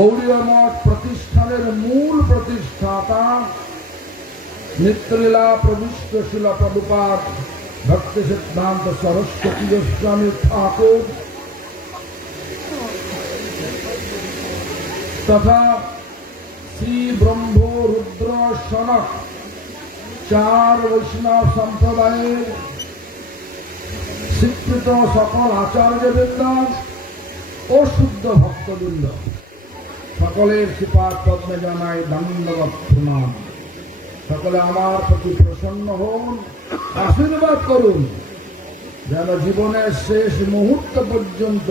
গৌড়ীয় মঠ প্রতিষ্ঠানের মূল প্রতিষ্ঠাতা নিত্যলীলা প্রবিষ্ট শিলা প্রভুপাদ ভক্তি সিদ্ধান্ত সরস্বতী গোস্বামী ঠাকুর তথা শ্রী ব্রহ্ম রুদ্র সনক চার বৈষ্ণব সম্প্রদায়ের স্বীকৃত সকল আচার্যবৃন্দ ও শুদ্ধ ভক্তবৃন্দ সকলের শ্রীপাদ পদ্মে জানাই দণ্ডবৎ প্রণাম। সকলে আমার প্রতি প্রসন্ন হন, আশীর্বাদ করুন যেন জীবনের শেষ মুহূর্ত পর্যন্ত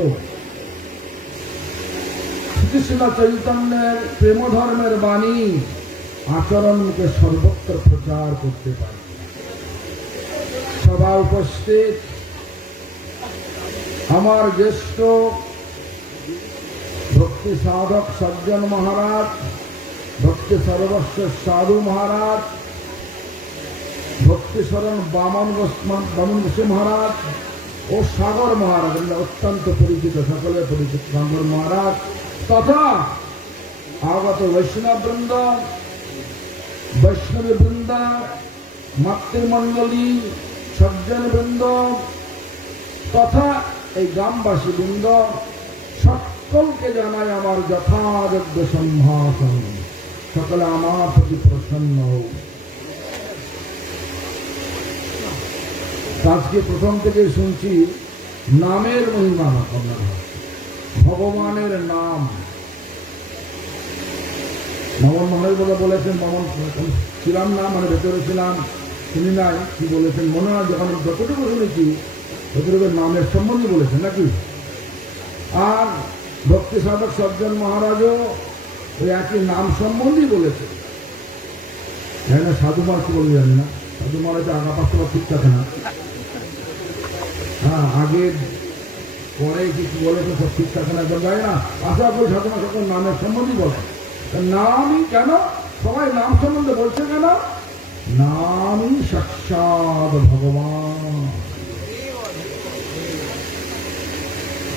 শ্রীকৃষ্ণ চৈতন্যের প্রেম ধর্মের বাণী আচরণকে সর্বত্র প্রচার করতে পারে। সভা উপস্থিত আমার জ্যেষ্ঠ ভক্তি সাধক সজ্জন মহারাজ, ভক্তি সর্বস্ব সাধু মহারাজ, ভক্তি শরণ বামন গোস্বামী মহারাজ ও সাগর মহারাজ, অত্যন্ত পরিচিত, সকলে পরিচিত সাগর মহারাজ তথা আগত বৈষ্ণব বৃন্দ, বৈষ্ণবী বৃন্দ, মাতৃমণ্ডলী, সজ্জন বৃন্দ তথা এই গ্রামবাসী বৃন্দ সকলকে জানাই আমার যথাযোগ্য সম্ভাষণ। সকলে আমার প্রতি প্রসন্ন হোক। আজকে প্রথম থেকে শুনছি নামের মহিমা আপনারা, ভগবানের নাম। মামন মনের কথা বলেছেন, মামন ছিলাম না, মানে ভেতরে ছিলাম, শুনি নাই কি বলেছেন, মনে হয় যখন যতটুকু শুনেছি ততটুকু নামের সম্বন্ধে বলেছেন নাকি। আর ভক্তি সাধক সজ্জন মহারাজও ওই একই নাম সম্বন্ধেই বলেছে। জানি না সাধু মহারাজ কি বলে, জানি না, সাধু মহারাজের আগা পাশে ঠিক থাকে না। হ্যাঁ, আগে পরে কিছু বলেছে সব ঠিক থাকে না, একদম যায় না। আশা করি সাধু মহারাজ সকল নামের সম্বন্ধেই বলে। নামই কেন, সবাই নাম সম্বন্ধে বলছে কেন? নামই সাক্ষাৎ ভগবান।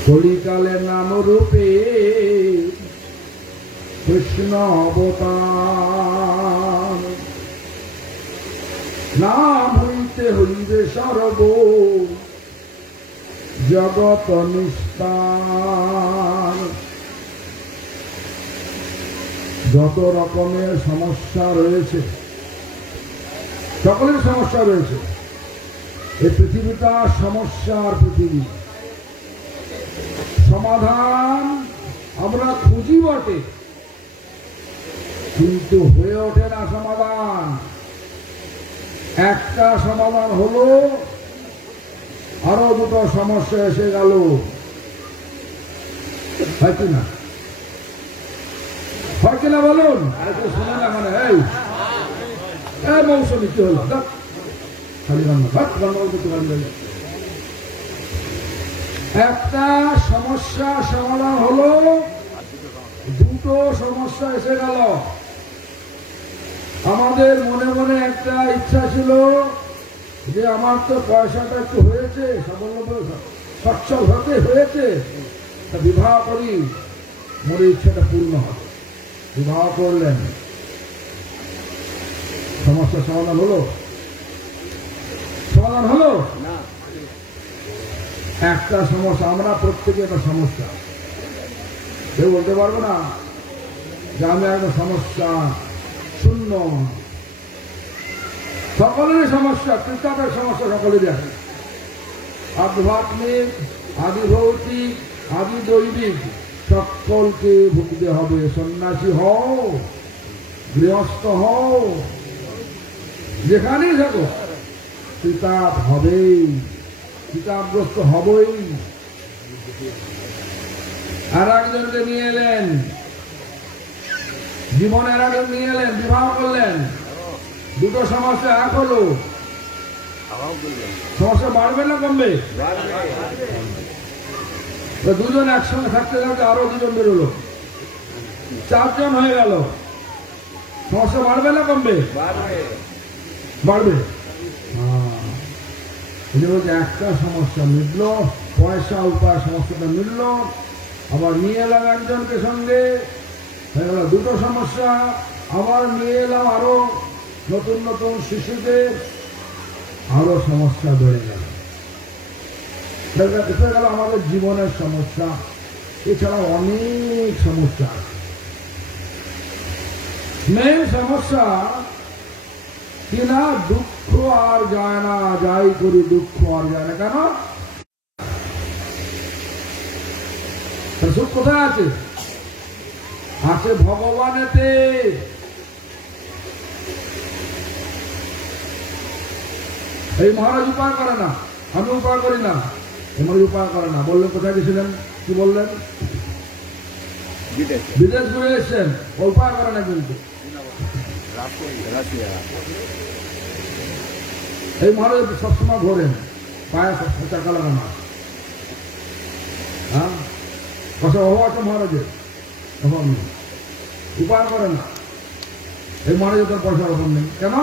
কলিকালে নাম রূপে কৃষ্ণ অবতার, নাম হইতে হইবে সর্ব জগৎ নিস্তার। যত রকমের সমস্যা রয়েছে, সকলের সমস্যা রয়েছে, এই পৃথিবীটা সমস্যার পৃথিবী। সমাধান আমরা খুঁজি বটে, কিন্তু হয়ে ওঠে না সমাধান। একটা সমাধান হলো, আরো দুটো সমস্যা এসে গেল, হয় কি না? হয় কিনা বলুন? শুনে না মানে এই মৌসুমি কি হলো, খালি একটা সমস্যা সমাধান হলো, দুটো সমস্যা এসে গেল। আমাদের মনে মনে একটা ইচ্ছা ছিল যে আমার তো পয়সাটা একটু হয়েছে, সচ্ছল হতে হয়েছে, তা বিবাহ করি, মনে ইচ্ছাটা পূর্ণ হবে। বিবাহ করলেন, সমস্যা সমাধান হলো? সমাধান হলো না। একটা সমস্যা, আমরা প্রত্যেকে একটা সমস্যা, কেউ বলতে পারবো না যে আমি একটা সমস্যা শূন্য। সকলেরই সমস্যা, পৃথকের সমস্যা সকলেরই আছে। আধ্যাত্মিক, আদি ভৌতিক, আদি দৈবিক, সকলকে ভুগতে হবে। সন্ন্যাসী হও, গৃহস্থ হও, যেখানেই থাকো কিতাব হবেই, কিতাবগ্রস্ত হবই। আর একজনকে নিয়ে এলেন, জীবনের একজন নিয়ে এলেন, বিবাহ করলেন, দুটো সমস্যা এক হলো। সমস্যা বাড়বে না কমবে? দুজন একসঙ্গে থাকতে থাকতে আরো দুজন বেরোলো, চারজন হয়ে গেল। সমস্যা বাড়বে না কমবে? বাড়বে। একটা সমস্যা মিটল, পয়সা উপায় সমস্যাটা মিটল, আবার নিয়ে এলাম একজনকে সঙ্গে, হয়ে গেল দুটো সমস্যা। আবার নিয়ে এলাম আরো নতুন নতুন শিশুদের, আরো সমস্যা বেড়ে গেল। এসে গেল আমাদের জীবনের সমস্যা। এছাড়া অনেক সমস্যা আছে। মেন সমস্যা কিনা দুঃখ আর যায় না, যাই করি দুঃখ আর যায় না। কেন? সুখ কোথায় আছে? আছে ভগবানেতে। এই মহারাজ উপায় করে না, আমি উপায় করি না, এমন উপায় করে না। বললেন কোথায় গেছিলেন? কি বললেন? বিদেশ ঘুরে এসছেন। উপায় করে না কিন্তু। এই মহারাজ সবসময় ঘোরেন, পায়ে চাকা লাগানো। হ্যাঁ, কত অভাব আছে মহারাজের? অভাব নেই, উপায় করে না। এই মহারাজের তার পয়সার অভাব নেই। কেন?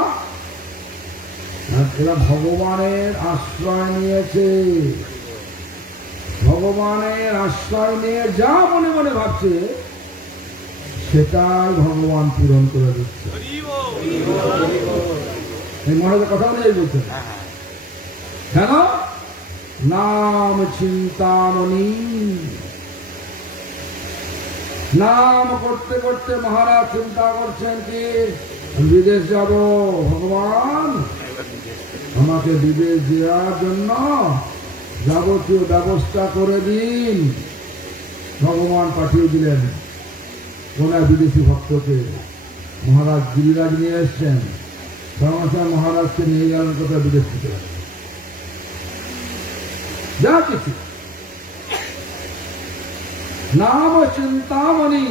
এরা ভগবানের আশ্রয় নিয়েছে। ভগবানের আশ্রয় নিয়ে যা মনে মনে ভাবছে সেটাই ভগবান পূরণ করে দিচ্ছে। এই মহারাজের কথা অনুযায়ী বলছেন। কেন? নাম চিন্তামণি। নাম করতে করতে মহারাজ চিন্তা করছেন কি বিদেশ যাব, ভগবান আমাকে বিদেশ যাওয়ার জন্য যাবতীয় ব্যবস্থা করে দিন। ভগবান পাঠিয়ে দিলেন কোন বিদেশি ভক্তকে। মহারাজ গিরিরাজ নিয়ে এসছেন। মহারাজকে নিয়ে গেলেন কোথায়? বিদেশ থেকে। যা কিছু নাম চিন্তামণি,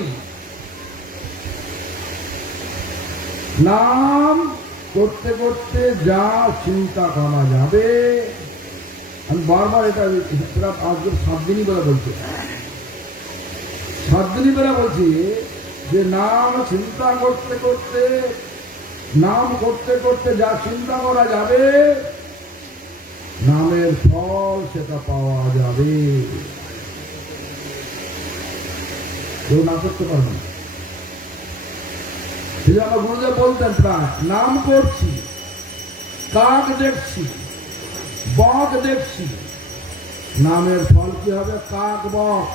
নাম করতে করতে যা চিন্তা করা যাবে। আমি বারবার এটা আজকে 7 দিনই বেলা বলছি, 7 দিনই বেলা বলছি যে নাম চিন্তা করতে করতে, নাম করতে করতে যা চিন্তা করা যাবে নামের ফল সেটা পাওয়া যাবে। কেউ না করতে পারবে না। আমার গুরুদেব বলতেন প্রায় নাম করছি, কাক দেখছি, বক দেখছি, নামের ফল কি হবে? কাক বক।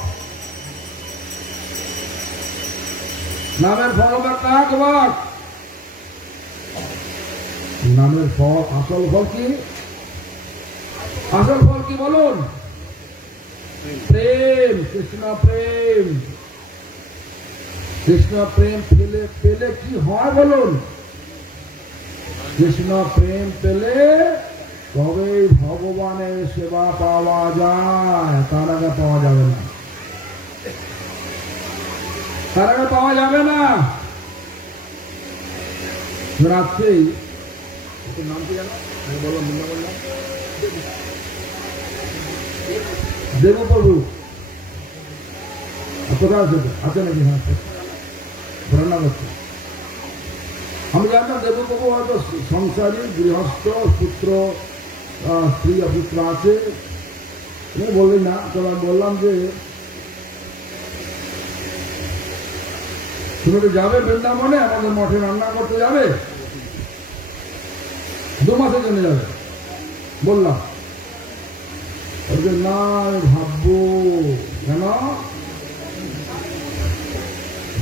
নামের ফল হবে কাক বক। নামের ফল, আসল ফল কি? আসল ফল কি বলুন? প্রেম, কৃষ্ণ প্রেম। কৃষ্ণ প্রেম পেলে কি হয় বলুন? কৃষ্ণ প্রেম পেলে তবেই ভগবানের সেবা পাওয়া যায়, তার আগে পাওয়া যাবে না। তার আগে পাওয়া যাবে না। রাত্রেই নাম কি জানো? আমি বললাম, বললাম দেবপ্রভু কোথায় আছে? আছে নাকি? হ্যাঁ, রান্না করছে। আমি জানতাম দেবপ্রভু হয়তো সংসারী, গৃহস্থ, পুত্র, স্ত্রী পুত্র আছে। বললি না, তবে আমি বললাম যে তুমি তো যাবে বৃন্দাবনে, আমাদের মঠে রান্না করতে যাবে, 2 মাসের জন্য যাবে। বললাম না, ভাববো। কেন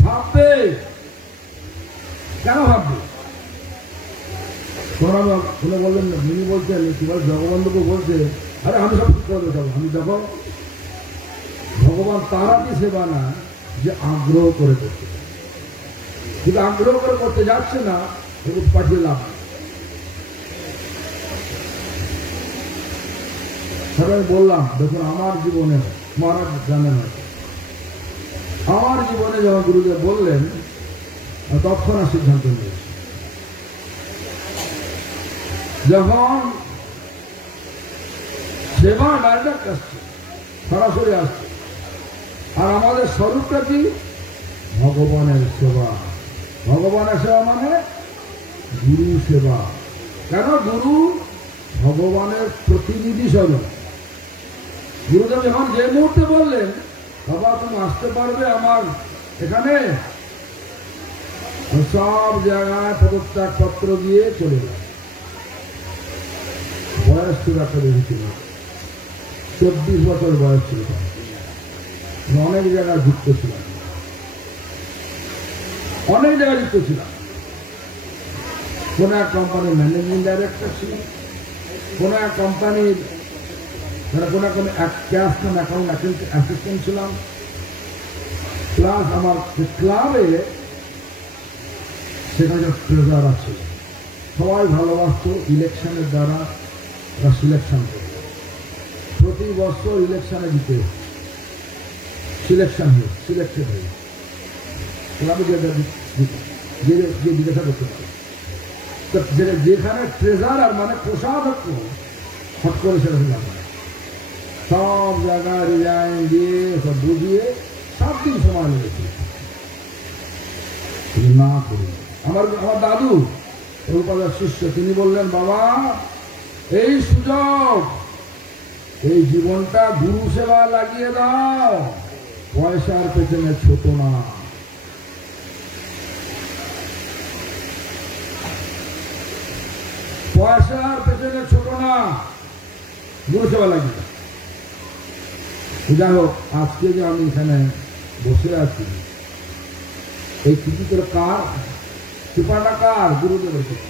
ভাববে? কেন ভাববে? শুনে বললেন, উনি বলছেন কি বল, জগবন্ধুকে বলছে, আরে আমি সব ঠিক করে যাবো। আমি দেখো ভগবান তারাই সেবা না যে আগ্রহ করে করতে, কিন্তু আগ্রহ করে করতে যাচ্ছে না, এগুলো পাঠিয়ে লাভ নেই। সবাই বললাম দেখুন আমার জীবনে, মহারাজ জানেন আমার জীবনে যখন গুরুদেব বললেন তৎক্ষণাৎ সিদ্ধান্ত নিয়েছি। যখন সেবা ডাইরেক্ট আসছে, সরাসরি আসছে, আর আমাদের স্বরূপটা কি? ভগবানের সেবা। ভগবানের সেবা মানে গুরু সেবা। কেন? গুরু ভগবানের প্রতিনিধি স্বরূপ। গুরুদেব যখন যে মুহূর্তে বললেন বাবা তুমি আসতে পারবে আমার এখানে, সব জায়গায় পদত্যাগ পত্র দিয়ে চলে গেল। বয়স খুব একটা বেশি ছিল, 24 বছর বয়স ছিল। অনেক জায়গায় যুক্ত ছিলাম, অনেক জায়গায় যুক্ত ছিলাম। কোন এক কোম্পানির ম্যানেজিং ডাইরেক্টর ছিল, কোন এক কোম্পানির কোন এক ক্যাশ অ্যাকাউন্ট অ্যাসিস্ট্যান্ট ছিলাম। প্লাস আমার ক্লাবে সেখানে ট্রেজার আছে। সবাই ভালোবাসত, ইলেকশনের দ্বারা সিলেকশন করে। প্রতি বছর ইলেকশনে জিতে সিলেক্টেড হয়ে ক্লাবে যে জিজ্ঞাসা করতে পারে। যেখানে ট্রেজারার মানে কোষাধ্যক্ষ হট করে সেটা সব জায়গায় রিজাইন দিয়ে সব বুঝিয়ে 7 দিন সময় লেগেছে না করি। আমার দাদু রূপাদার শিষ্য, তিনি বললেন, বাবা এই সুযোগ, এই জীবনটা গুরু সেবা লাগিয়ে দাও, পয়সার পেছনে ছোট না। পয়সার পেছনে ছোট না, গুরু সেবা লাগিয়ে দাও। যাই হোক, আজকে যে আমি এখানে বসে আছি, এই কৃতিত্ব কার? কৃপাটা কার? গুরুদেবের কৃপা।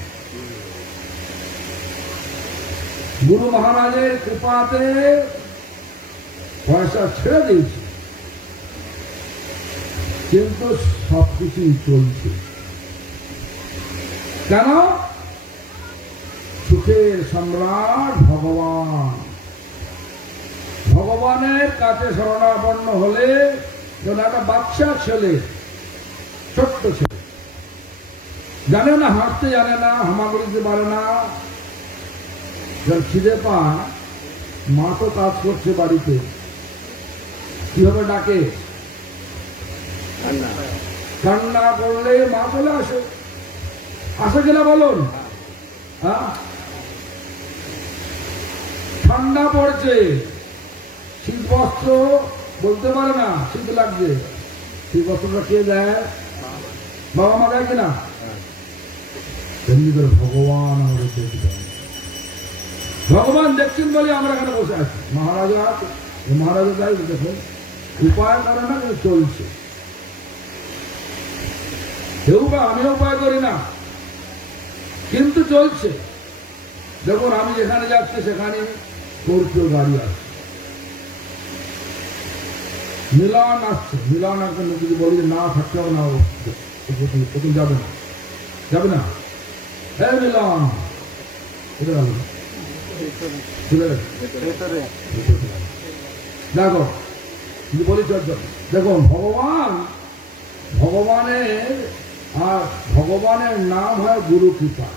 গুরু মহারাজের কৃপাতে পয়সা ছেড়ে দিয়েছি, কিন্তু সবকিছুই চলছে। কেন? সুখের সম্রাট ভগবান, ভগবানের কাছে শরণাপন্ন হলে যেন একটা বাচ্চা ছেলে, ছোট্ট ছেলে, জানে না, হাঁটতে জানে না, হামাগুড়ি দিতে পারে না, যখন খিদে পায়, মা তো কাজ করছে বাড়িতে, কিভাবে ডাকে? কান্না করলে মা চলে আসে। আসে কিনা বলুন? হ্যাঁ, ঠান্ডা পড়ছে, শীত বস্ত্র বলতে পারে না, শীত লাগছে, শীত বস্ত্রটা কে দেয়? বাবা মা দেয় কিনা? তেমনি করে ভগবান আমাদের দেখবেন, ভগবান দেখছেন বলে আমরা এখানে বসে আছি। মহারাজা তাই দেখুন, উপায় করে না, কিন্তু চলছে। কেউ বা আমি উপায় করি না, কিন্তু চলছে। দেখুন, আমি যেখানে যাচ্ছি সেখানে স্করপিও গাড়ি আসছে, মিলন আসছে। মিলন এখন যদি বলি না থাকতে হবে না, প্রথম যাবে না, যাবে না। হ্যাঁ মিলন, দেখো বলি দেখুন, ভগবানের নাম হয় গুরু কৃপা,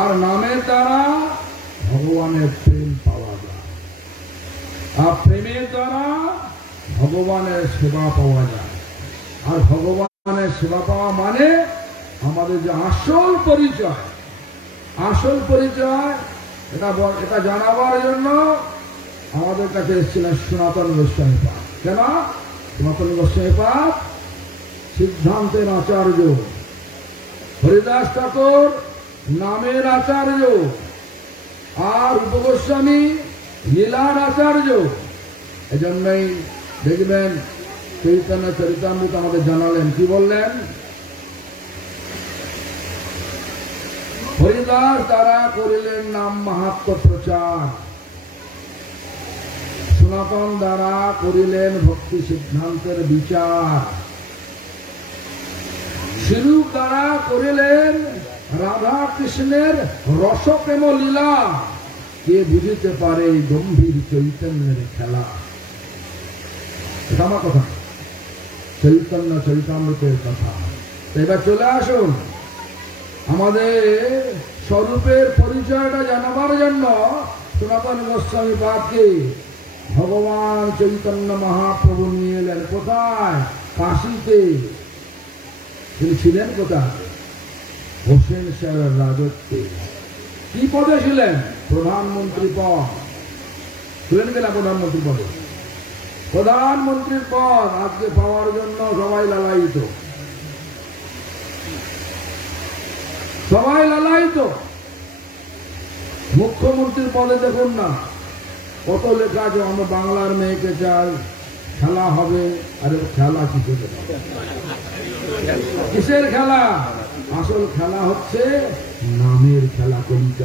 আর নামের দ্বারা ভগবানের প্রেম পাওয়া যায়, আর প্রেমের দ্বারা ভগবানের সেবা পাওয়া যায়। আর ভগবানের সেবা পাওয়া মানে আমাদের যে আসল পরিচয়, এটা জানাবার জন্য আমাদের কাছে এসেছিলেন সনাতন গোস্বামী পাদ। কেন? সনাতন গোস্বামী পাদ সিদ্ধান্তের আচার্য, হরিদাস ঠাকুর নামের আচার্য, আর উপগোস্বামী লীলার আচার্য। এজন্যই দেখবেন চৈতন্য চরিতামৃত আমাদের জানালেন, কি বললেন? হরিদাস তারা করিলেন নাম মাহাত্ম প্রচার, সনাতন দ্বারা করিলেন ভক্তি সিদ্ধান্তের বিচার, শিরূপ দ্বারা করিলেন রাধা কৃষ্ণের রসপ্রেম লীলা। কে বুঝিতে পারে গম্ভীর চৈতন্যের খেলা? এটা আমার কথা, চৈতন্য চরিতামৃতের কথা। এবার চলে আসুন, আমাদের স্বরূপের পরিচয়টা জানাবার জন্য সনাতন গোস্বামী পাদকে ভগবান চৈতন্য মহাপ্রভু নিয়ে এলেন। কোথায়? কাশীতে। তিনি ছিলেন কোথায়? হোসেন শাহের রাজত্বে। কি পদে ছিলেন? প্রধানমন্ত্রী পদ। ছিলেন কিনা প্রধানমন্ত্রী পদে? প্রধানমন্ত্রীর পদ আজকে পাওয়ার জন্য সবাই লালায়িত। সবাই লালায়িত। মুখ্যমন্ত্রীর পদে দেখুন না কত লেখা আছে, আমরা বাংলার মেয়েকে চাই, খেলা হবে। আরে খেলা কিসের খেলা? আসল খেলা হচ্ছে নামের খেলা,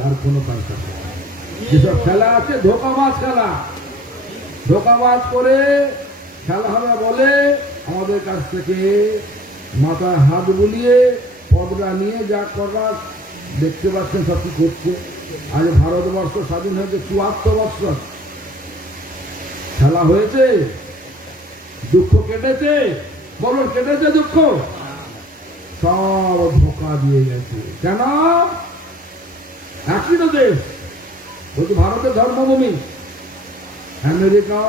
আর কোনো কাজ। যেসব খেলা আছে ধোঁকাবাজ খেলা, ধোঁকাবাজ করে খেলা হবে বলে আমাদের কাছ থেকে মাথায় হাত বুলিয়ে পদটা নিয়ে যা করার দেখতে পাচ্ছেন সব কি করছে। আজ ভারতবর্ষ স্বাধীন হয়েছে ৭৪ বছর, খেলা হয়েছে, দুঃখ কেটেছে, বলুন কেটেছে দুঃখ? সব ধোঁকা দিয়ে গেছে। কেন? একই তো দেশ, বলছি ভারতের ধর্মভূমি, আমেরিকা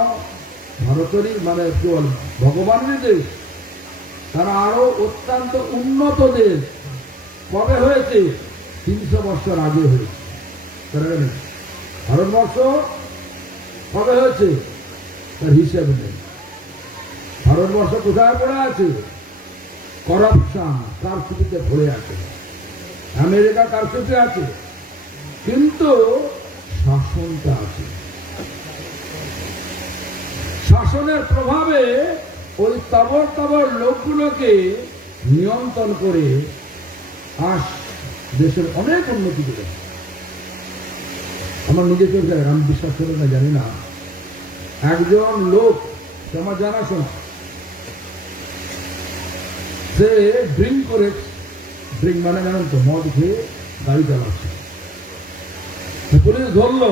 ভারতেরই মানে কি বল ভগবানের দেশ, তারা আরো অত্যন্ত উন্নত দেশ। কবে হয়েছে? ৩০০ বছর আগে হয়েছে। ভারতবর্ষ কবে হয়েছে তার হিসেব নেই। ভারতবর্ষ কোথায় পড়ে আছে? করাপশন, কারচুপিতে ভরে আছে। আমেরিকা কারচুপি আছে, কিন্তু শাসনটা আছে। শাসনের প্রভাবে ওই তাবর তাবর লোকগুলোকে নিয়ন্ত্রণ করে আজ দেশের অনেক উন্নতি করে। আমার নিজেকে আমি বিশ্বাস করে না জানি না, একজন লোক আমার জানাশোনা, সে ড্রিঙ্ক করে, ড্রিঙ্ক মানে জানেন তো, মদ খেয়ে গাড়ি চালাচ্ছে। পুলিশ ধরলো,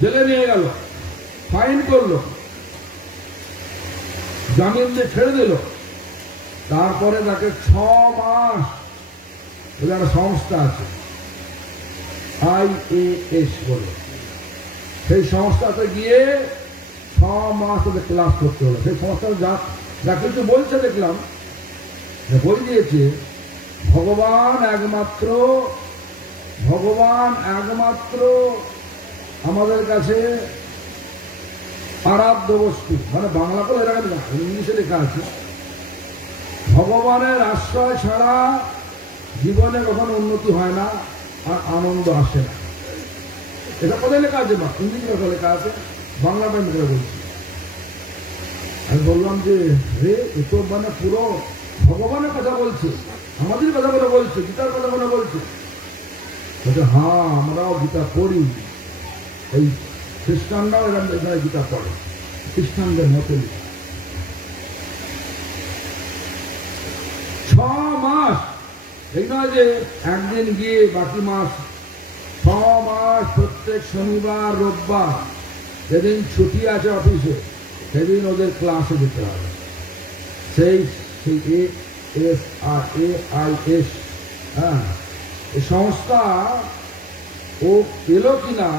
জেলে নিয়ে গেল, ফাইন করলো, জামিন দিয়ে ছেড়ে দিল। তারপরে তাকে 6 মাস, একটা সংস্থা আছে IAS বলে, সেই সংস্থাতে গিয়ে 6 মাস ওদের ক্লাস করতে হলো। সেই সংস্থা যা কিছু বলছে দেখলাম, বই দিয়েছে ভগবান একমাত্র আমাদের কাছে আরাধ্য বস্তু, মানে বাংলা করে এরা না, ইংলিশে লেখা আছে, ভগবানের আশ্রয় ছাড়া জীবনে কখনো উন্নতি হয় না আর আনন্দ আসে না। এটা কোথায় লেখা আছে? বা ইংলিশে কথা লেখা আছে, বাংলা টাইম করে বলছি। আমি বললাম যে রে, এ তো মানে পুরো ভগবানের কথা বলছে, আমাদের কথা বলে বলছে, গীতার কথা বলে বলছে। হ্যাঁ, আমরাও গীতা পড়ি, এই খ্রিস্টানরাও এখানে গীতা পড়ে, খ্রিস্টানদের মতো। 6 মাস, এই নয় যে একদিন গিয়ে বাকি মাস, 6 মাস প্রত্যেক শনিবার রোববার যেদিন ছুটি আছে অফিসে সেদিন ওদের ক্লাসে যেতে হবে। সেই AIS, হ্যাঁ, এই সংস্থা ও এলো কিনা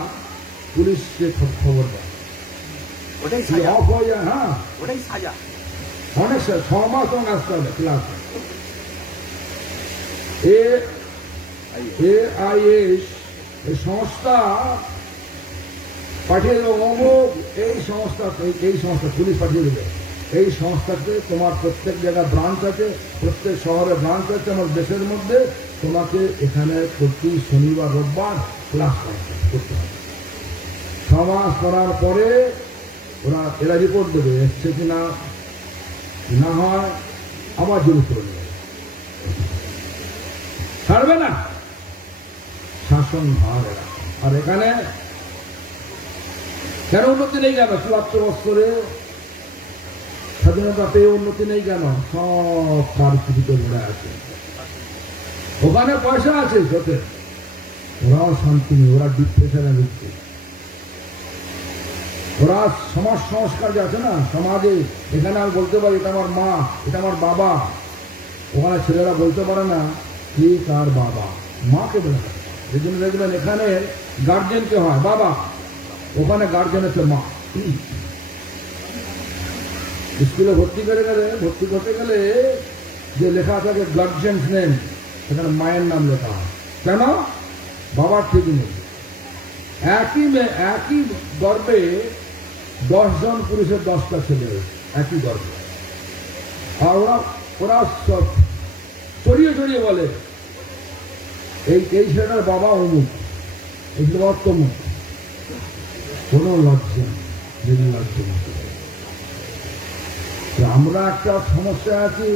পুলিশকে খবর দেয়, অফ হয়ে যায়। হ্যাঁ, অনেক 6 মাস তখন আসতে হবে ক্লাসে। AIS এই সংস্থা পাঠিয়ে দেবো, অমুক এই সংস্থা পুলিশ পাঠিয়ে দেবে। এই সংস্থাতে তোমার প্রত্যেক জায়গায় ব্রাঞ্চ আছে, প্রত্যেক শহরে ব্রাঞ্চ আছে আমার দেশের মধ্যে, তোমাকে এখানে প্রতি শনিবার রোববার ক্লাস করতে হবে। 6 মাস করার পরে এরা রিপোর্ট দেবে, এসছে কিনা, না হয় আবার জুলুস করে নেবে, ছাড়বে না, শাসন ভার এরা। আর এখানে কেন উন্নতি নেই কেন? ৭৪ বছরে স্বাধীনতা পেয়ে উন্নতি নেই কেন? সব কারচুপিতে ভরে আছে। ওখানে পয়সা আছে চোখে, ওরাও শান্তি নেই, ওরা ডিপ্রেশনে ভুগছে। ওরা সমাজ সংস্কার যে আছে না সমাজে, এখানে আমি বলতে পারি এটা আমার মা, এটা আমার বাবা, ওখানে ছেলেরা বলতে পারে না কি তার বাবা, মাকে বলে। এই জন্য দেখবেন এখানে গার্জেনকে হয় বাবা, ওখানে গার্জেন হচ্ছে মা। স্কুলে ভর্তি করতে গেলে যে লেখা থাকে গার্জেন্স নেম, সেখানে মায়ের নাম লেখা হয়। কেন? বাবার ঠিক নেই। একই গর্বে 10 জন পুরুষের 10টা ছেলে, একই গর্বে। আর ওরা সব চড়িয়ে বলে এই ছেলেটার বাবা অমুক, এই ছেলেটার তমুক, কোনো লজ্জা নেই, লজ্জা নেই। আমরা একটা সমস্যা আছি,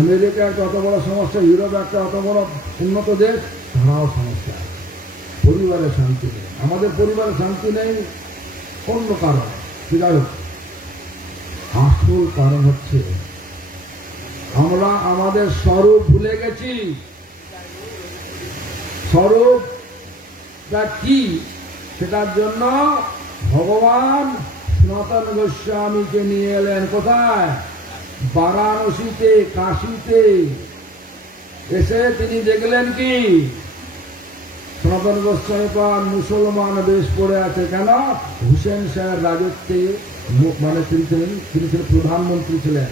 আমেরিকা একটা অত বড় সমস্যা, ইউরোপ একটা অত বড় উন্নত দেশ, তারাও সমস্যা আছে। পরিবারে শান্তি নেই, আমাদের পরিবারে শান্তি নেই অন্য কারণ। যাই হোক, আসল কারণ হচ্ছে আমরা আমাদের স্বরূপ ভুলে গেছি। স্বরূপটা কি সেটার জন্য ভগবান সনাতন গোস্বামীকে নিয়ে এলেন কোথায়? বারাণসীতে, কাশীতে। এসে তিনি দেখলেন কি সনাতন গোস্বামী পান মুসলমান বেশ পড়ে আছে। কেন? হুসেন শাহের রাজত্বে, মানে তিনি ছিলেন প্রধানমন্ত্রী ছিলেন।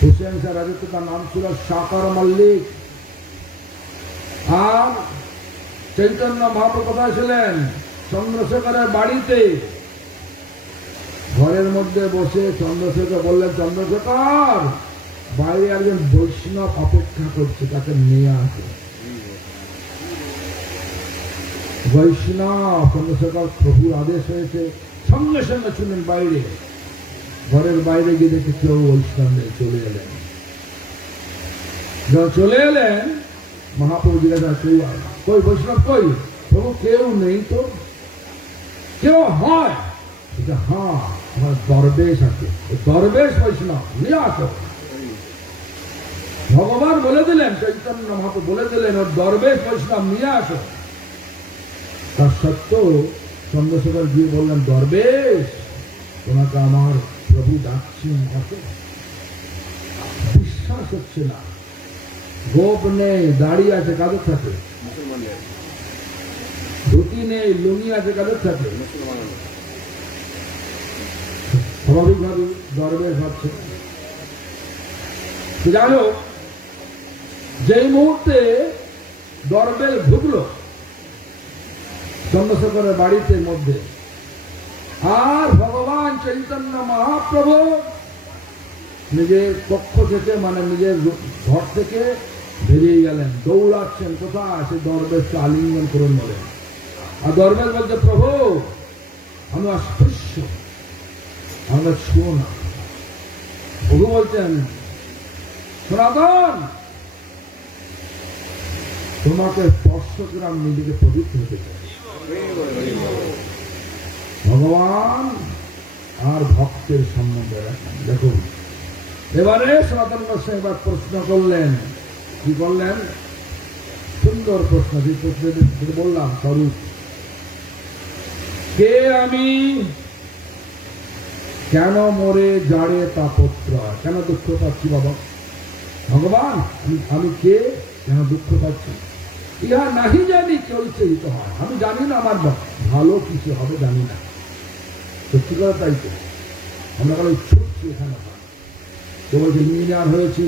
হুসেন শাহ রাজত্বে তার নাম ছিল সাকার মল্লিক। আর চৈতন্য মহাপ্রভু কোথায় ছিলেন? চন্দ্রশেখরের বাড়িতে। ঘরের মধ্যে বসে চন্দ্রশেখর বললেন, চন্দ্রশেখর, বাইরে একজন বৈষ্ণব অপেক্ষা করছে, তাকে নিয়ে আসে। বৈষ্ণব চন্দ্রশেখর প্রভুর আদেশ হয়েছে, সঙ্গে সঙ্গে ছিলেন বাইরে। ঘরের বাইরে গিয়ে দেখে কেউ বৈষ্ণব নেই, চলে এলেন। যখন চলে এলেন, মহাপ্রভু জিজ্ঞাসা, কই বৈষ্ণব কই? প্রভু কেউ নেই তো। কেউ হয়? হ্যাঁ, আমার দরবেশ আছে, দরবেশ বৈষ্ণব নিয়ে আসো। ভগবান বলে দিলেন, চৈতন্য মহাপ্রভু বলে দিলেন, ওর দরবেশ বৈষ্ণব নিয়ে আসো। তার সত্ত্বেও চন্দ্রশেখর গিয়ে বললেন, দরবেশ, তোমাকে আমার প্রভু ডাকছেন। বিশ্বাস হচ্ছে না। গোপ নেই, দাড়ি আছে, কাদের থাকে? ধুতি নেই, লুঙ্গি আছে, কাদের থাকে? স্বাভাবিকভাবে দরবেশ ভাবছে। যাই হোক, যেই মুহূর্তে দরবেশ ঢুকলো চন্দ্রশেখরের বাড়িতে মধ্যে, আর ভগবান চৈতন্য মহাপ্রভু নিজের পক্ষ থেকে, মানে নিজের ঘর থেকে বেরিয়ে গেলেন, দৌড়াচ্ছেন। কোথায়? সে দরবেশকে আলিঙ্গন করে বলেন। আর দরবেশ বলছে, প্রভু আমি অস্পৃশ্য, আমরা ছুঁয়ো না। প্রভু বলছেন, সনাতন, তোমাকে স্পর্শ করে আমি নিজেকে পবিত্র হতে চাই। ভগবান আর ভক্তের সম্বন্ধে রাখেন। দেখুন, এবারে সনাতন গোস্বামী এবার প্রশ্ন করলেন। কি করলেন? সুন্দর প্রশ্ন। যে প্রশ্ন বললাম, স্বরূপ কে আমি, কেন মরে জাড়ে তাপত্র, কেন দুঃখ পাচ্ছি বাবা? ভগবান, আমি কে, কেন দুঃখ পাচ্ছি? ইহা নাহি জানি কেউ চিত হয়। আমি জানি না আমার ভালো কিছু হবে, জানি না। সত্যি কথা তাই তো। আমরা কারো ছুটছি এখানে, তো বলছি ইঞ্জিনিয়ার হয়েছি,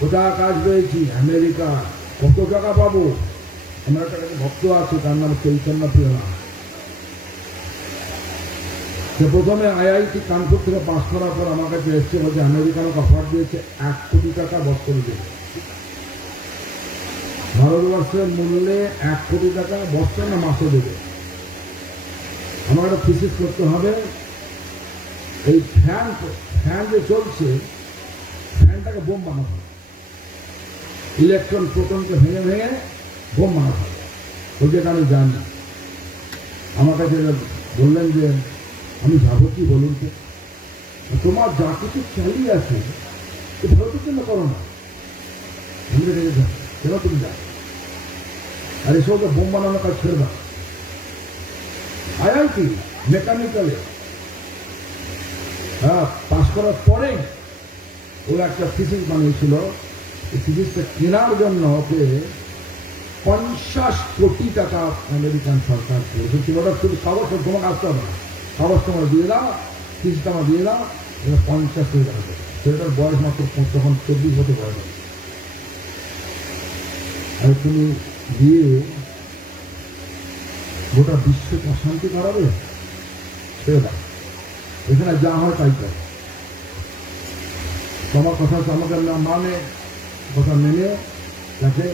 কোথায় কাজ পেয়েছি? আমেরিকা। কত টাকা পাবো? আমার একটা ভক্ত আছে, তার নাম চৈতন্য প্রিয়না। সে প্রথমে IIT কানপুর থেকে পাস করার পর আমার কাছে এসছে, বলছে আমেরিকা আমাকে অফার দিয়েছে 1 কোটি টাকা বছরে দেবে। ভারতবর্ষের মূল্যে 1 কোটি টাকা বছর না মাসে দেবে। আমার একটা থিসিস করতে হবে, এই ফ্যান যে চলছে, ফ্যানটাকে বোম বানাতে হবে, ইলেকট্রন প্রোটনকে ভেঙে ভেঙে বোম বানাতে হবে। ওই যেটা আমি জানি। আমার কাছে বললেন যে আমি যাবো কি বলুন তো? তোমার যা কিছু চালিয়ে আছে ভারতের জন্য করো না, কেন তুমি যাও? আর এসব বোম বানানোর কাজ ছেড়ে IIT মেকানিক্যালে পাস করার পরে ও একটা থিসিস বানিয়েছিল। এই থিসিসটা কেনার জন্য ওকে 50 কোটি টাকা আমেরিকান সরকার দিয়েছে। ওটা শুধু কাগজ, তোমাকে আসতে হবে না, কাগজ তোমার দিয়ে দাও, থিসিসটা আমার দিয়ে দাও, 50 কোটি টাকা দেবে। সেটার বয়স মাত্র তখন 24 বছর বয়স হবে। আর তুমি দিয়ে গোটা বিশ্বকে অশান্তি করাবে, ছেড়ে দাও। এখানে যা হয় তাই করে। তোমার কথা আমাকে মানে কথা মেনে তাকে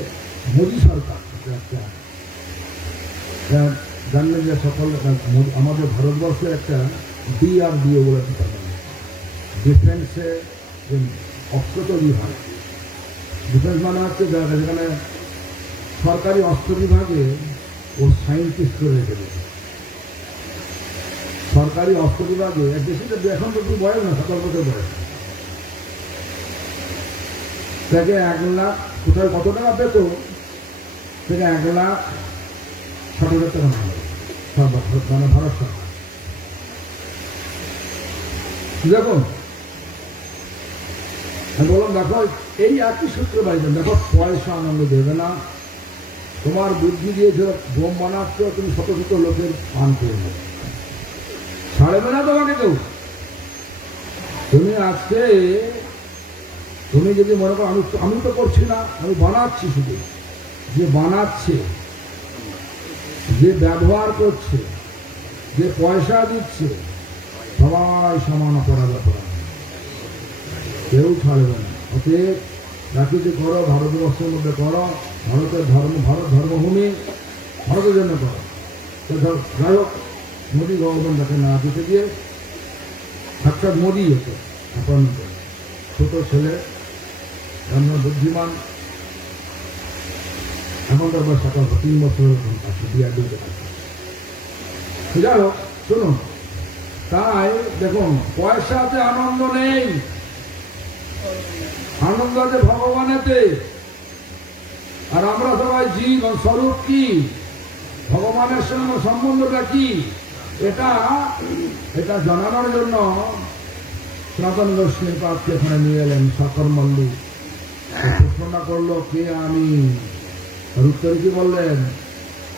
মোদী সরকার একটা জানলেন যে সকল আমাদের ভারতবর্ষের একটা DRDO বলে ডিফেন্সে যে অস্ত্র তৈরি হয়, ডিফেন্স মানে হচ্ছে যেখানে সরকারি অস্ত্র বিভাগে ও সায়েন্টিস্ট করে রেখে দেবে। সরকারি অস্ত্র বিভাগে বেশিটা এখন তো বয়স না, 17 বছর বয়স থেকে 1 লাখ কোথায় কত টাকা পেত, থেকে 1,60,000 টাকা মানে ভারত সরকার। দেখুন আমি বললাম দেখো এই একই সূত্রে বাড়িতেন, দেখো পয়সা আনন্দ দেবে না, তোমার বুদ্ধি দিয়েছে বোম বানাচ্ছ, তুমি শত শত লোকের পান করবে, ছাড়বে না তোমাকে কেউ। তুমি আজকে তুমি যদি মনে করো আমি তো করছি না, আমি বানাচ্ছি, শুধু যে বানাচ্ছে, যে ব্যবহার করছে, যে পয়সা দিচ্ছে, সবাই সমান অপরাধ কেউ ছাড়বে না। ওকে যা কিছু করো ভারতবর্ষের মধ্যে করো, ভারতের ভারত ধর্মভূমি, ভারতের জন্য করো। যাই হোক, মোদী ভগবান তাকে না দিতে গিয়ে সাক্ষাৎ মোদী হতো এখন ছোট ছেলে, আমরা বুদ্ধিমান, এখন তো আবার 3 বছর আছে DRDO আছে। যাই হোক শুনুন, তাই দেখুন পয়সাতে আনন্দ নেই, আনন্দ আছে ভগবানেতে। আর আমরা সবাই জীব স্বরূপ কি, ভগবানের সঙ্গে সম্বন্ধটা কি, এটা জানানোর জন্য সনাতন গোস্বামীকে এখানে নিয়ে এলেন শঙ্কর মল্লিক। প্রশ্নটা করলো কে আমি, আর উত্তরে কি বললেন,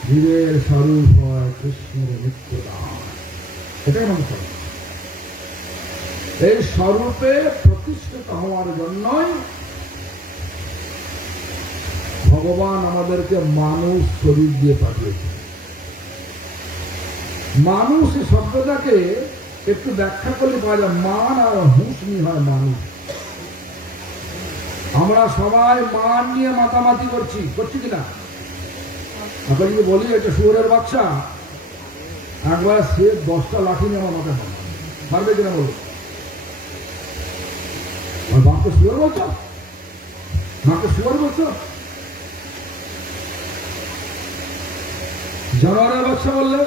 জীবের স্বরূপ হয় কৃষ্ণের নিত্যদান। এটাই মনে এই স্বরূপে প্রতিষ্ঠিত হওয়ার জন্যই ভগবান আমাদেরকে মানুষ শরীর দিয়ে পাঠিয়েছে। মানুষ এই শব্দটাকে একটু ব্যাখ্যা করলে পাওয়া যায়, মান আর হুঁশ নিয়ে হয় মানুষ। আমরা সবাই মান নিয়ে মাতামাতি করছি কিনা? এখন যদি বলি এটা শুয়োরের বাচ্চা, একবার সে 10টা লাঠি নিয়ে আমার মাথায় পারবে কিনা বলো? আর বাপকে শুয়োর বলছো, মাকে শুয়োর বলছো, জানোয়ারের বাচ্চা বললে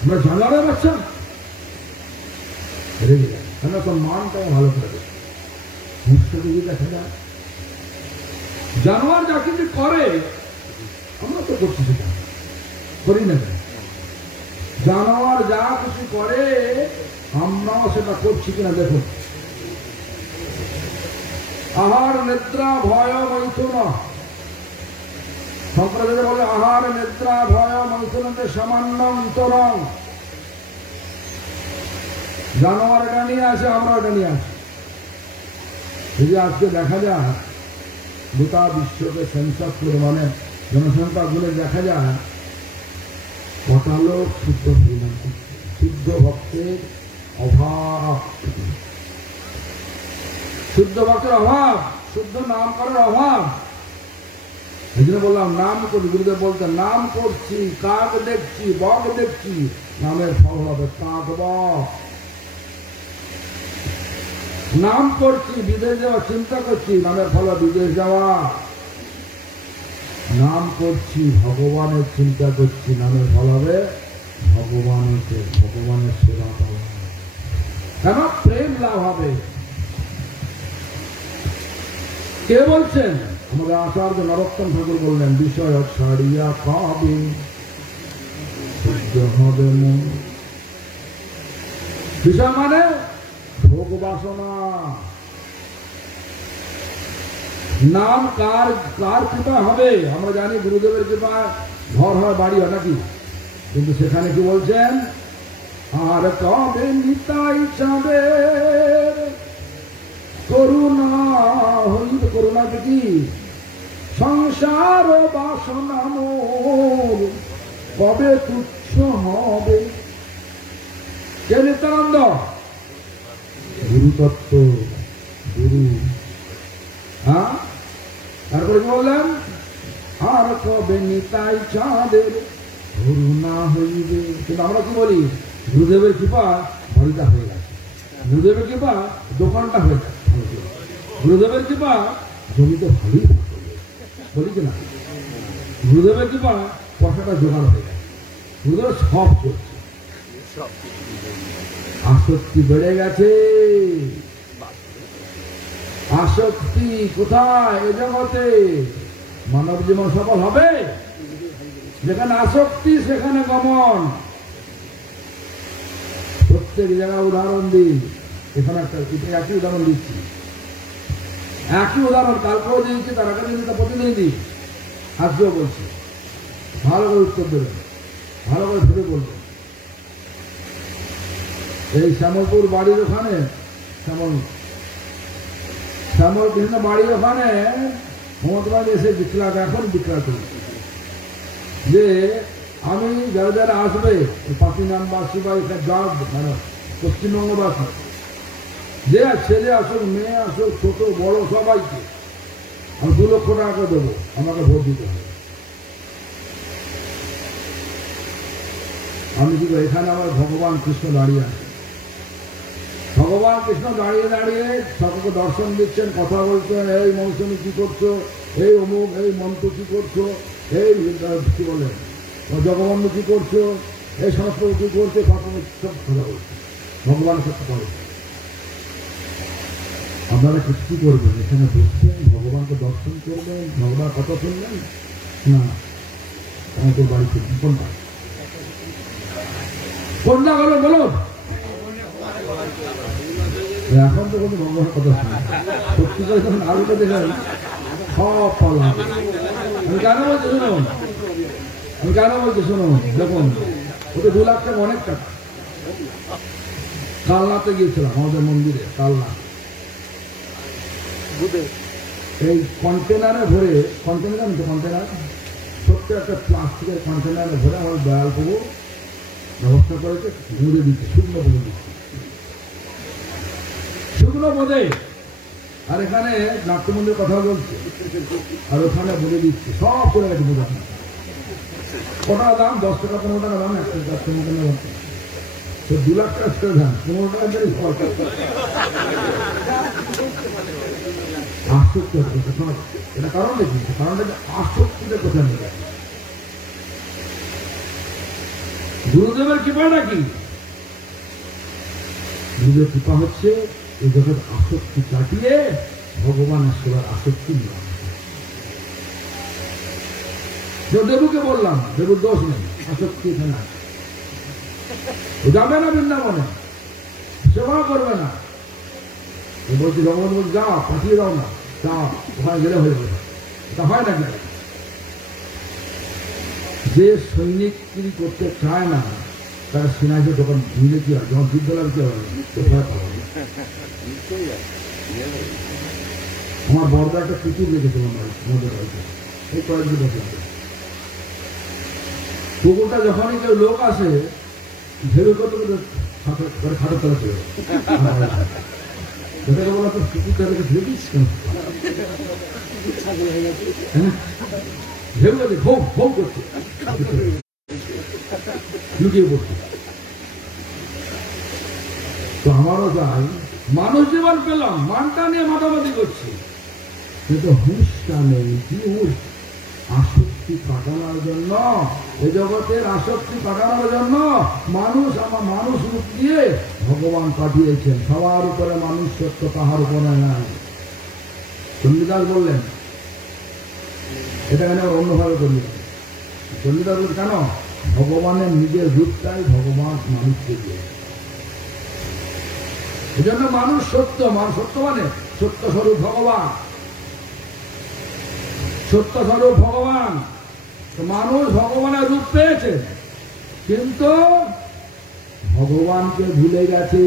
আমরা জানোয়ারের বাচ্চা রেগে যায়। আমরা তো মানটাও ভালো করে দেয়, যদি দেখা যায় জানোয়ার যা কিছু করে আমরা তো করছি, সেটা করি না। জানোয়ার যা কিছু করে আমরাও সেটা করছি কিনা দেখুন। আহার নিদ্রা ভয় মৈথুন, শঙ্করাচার্য বলে আহার নিদ্রা ভয় মৈথুনতে সামান্য অন্তরং। জানোয়ার এটা নিয়ে আসে, আমরা এটা নিয়ে আসি। যদি আজকে দেখা যায় গোটা বিশ্বকে সেন্সাস করে, মানে জনসংখ্যা গুলো দেখা যায় কটা লোক শুদ্ধ হরিনাম, শুদ্ধ ভক্তের অভাব, শুদ্ধ ভক্তের অভাব, শুদ্ধ নাম করার অভাব। এই জন্য বললাম নাম করি, গুরুদেব বলতেন নাম করছি, কাক দেখছি, বক দেখছি, নামের ফল হবে কাক বক। নাম করছি, বিদেশ যাওয়া চিন্তা করছি, নামের ফল বিদেশ যাওয়া। নাম করছি, ভগবানের চিন্তা করছি, নামের ফল হবে ভগবানের সেবা পাওয়া, কেন প্রেম লাভ হবে। কে বলছেন? আমাদের আচার্য নরোত্তম ঠাকুর বললেন, বিষয় ছাড়িয়া কবে শুদ্ধ হবে মন। বিষয় মানে ভোগ বাসনা। নাম কার কৃপা হবে? আমরা জানি গুরুদেবের কৃপা ঘর হয়, বাড়ি হয় নাকি, কিন্তু সেখানে কি বলছেন, আর কবে নিতাই যাবে করুণা হইবে। করুণা কি? সংসার বাসনা মোর কবে তুচ্ছ হবে। কে নিত্যানন্দ? গুরুতত্ত্ব, গুরু। হ্যাঁ, তারপরে কি বললেন? আর কবে নিতাই চাঁদের করুণা হইবে। কিন্তু আমরা কি বলি, গুরুদেবের কৃপা বাড়িটা হয়ে গেছে, গুরুদেবের কৃপা দোকানটা হয়ে গেছে, গুরুদেবের কৃপা জমিতে ভালোই বলি কিনা, গুরুদেবের কৃপা পয়সাটা জোগাড় হয়ে গেছে, গুরুদেব সব করছে। আসক্তি বেড়ে গেছে। আসক্তি কোথায়? এ জগতে মানব জীবন সফল হবে? যেখানে আসক্তি সেখানে গমন। প্রত্যেক জায়গায় উদাহরণ দিই, এখানে একটা একই উদাহরণ দিচ্ছি, একই উদাহরণ কালকেও দিয়েছি, তার আগে দিন প্রতিদিন দিই, আজকেও বলছি। ভালো করে উত্তর দেবেন, ভালো করে ভেবে বলবেন। এই শ্যামলপুর বাড়ির ওখানে, শ্যামল কৃষ্ণ বাড়ির ওখানে মমতাবাদ এসে বিক্রাত, এখন বিক্রাত যে আমি যারা যারা আসবে পাকিনামবাসী বা এখানে মানে পশ্চিমবঙ্গবাসী, যে ছেলে আসুক মেয়ে আসুক ছোট বড় সবাইকে আমি 2 লক্ষ টাকা করে দেবো, আমাকে ভোট দিতে হবে। আমি কি এখানে আমার ভগবান কৃষ্ণ দাঁড়িয়ে আছে, ভগবান কৃষ্ণ দাঁড়িয়ে দাঁড়িয়ে সকলকে দর্শন দিচ্ছেন, কথা বলছেন, এই মৌসুমি কি করছো, এই অমুক, এই মন্ত্র কি করছো, এই কি বলেন জগবন্ধু কি করছো, এই সমস্ত কি করছে, সব কথা বলছে, ভগবানের সাথে করে। আপনারা কি করবেন? এখানে বসছেন, ভগবানকে দর্শন করবেন, ভগবান কথা শুনবেন না? আমাদের বাড়িতে কোনটা কোনটা বলো বলো, এখন তো কোনো ভগবানের কথা শুনে সত্যি করে যখন আলুটা দেখেন সব পাল্লা। আমি কেন বলছি শুনুন, আমি কেন বলছি শুনুন, দেখুন ওটা 2 লাখ টাকা অনেক টাকা। কালনাতে গিয়েছিলাম আমাদের মন্দিরে, কালনা, এই কন্টেনারে ভরে, কন্টেনার আমি তো কন্টেনার ছোট্ট একটা প্লাস্টিকের কন্টেনারে ভরে আমার দয়াল প্রভু ব্যবস্থা করেছে, মুড়ে দিচ্ছে, শুকনো বলে দিচ্ছে, শুকনো বোধে। আর এখানে নাট্যমন্দির কথা বলছে, আর ওখানে বলে দিচ্ছে, সব চলে গেছে বোঝা। কটা দাম? 10 টাকা 15 টাকা দাম, একটা 10 টাকা দাম, তো 2 লাখ টাকা ছেড়ে দেন, 15 টাকা দিয়ে আসক্তি হচ্ছে। এটা কারণ দেখি, কারণটা আসক্তিটা কোথায় নিয়ে গেছে। গুরুদেবের কৃপাটা কি? গুরুদেবের কৃপা হচ্ছে এই জগৎ আসক্তি কাটিয়ে ভগবানের সেবার আসক্তি নিয়ে। দেবুকে বললাম, দেবুর দোষ নেই, আসক্তি এখানে আছে, যাবে না বৃন্দাবনে, সেবা করবে না। বলছি ভগবান বলছি যাও, পাঠিয়ে দাও না, যাও, ওখানে গেলে হয়ে যাবে। এটা হয় নাকি? যে সৈনিকগিরি করতে চায় না তারা সিনাইতে দোকান মিলে কি হয়, যখন যুদ্ধ লাগতে হবে আমার বড়দা একটা কুকুর রেখেছিল আমাদের বাড়িতে, এই কয়েকদিন বছর। কুকুরটা যখনই কেউ লোক আসে ভেবে করতে খাটের তলা চলে সেটাকে বলা, তো কুকুরটা রেখে ধুয়ে দিস কেন? ভেবে করছে ভোগ ভোগ করছে, লুকিয়ে পড়ছে। তো আমারও যাই, মানুষ জীবন পেলাম, মানটা নিয়ে মাতামাতি করছি, কিন্তু হুঁশটা নেই। কি হুঁশ? আসক্তি কাটানোর জন্য, এ জগতের আসক্তি কাটানোর জন্য মানুষ রূপ দিয়ে ভগবান পাঠিয়েছেন। সবার উপরে মানুষ সত্য, তাহার উপরে নাই। চণ্ডীদাস বললেন, এটা কেন অন্যভাবে করলেন? চণ্ডীদাস বললেন কেন? ভগবানের নিজের রূপটাই ভগবান মানুষকে দিয়েছে। এজন্য মানুষ সত্য, সত্য মানে সত্য স্বরূপ ভগবান, সত্য স্বরূপ ভগবান। মানুষ ভগবানের রূপ পেয়েছে, কিন্তু ভগবানকে ভুলে গেছে।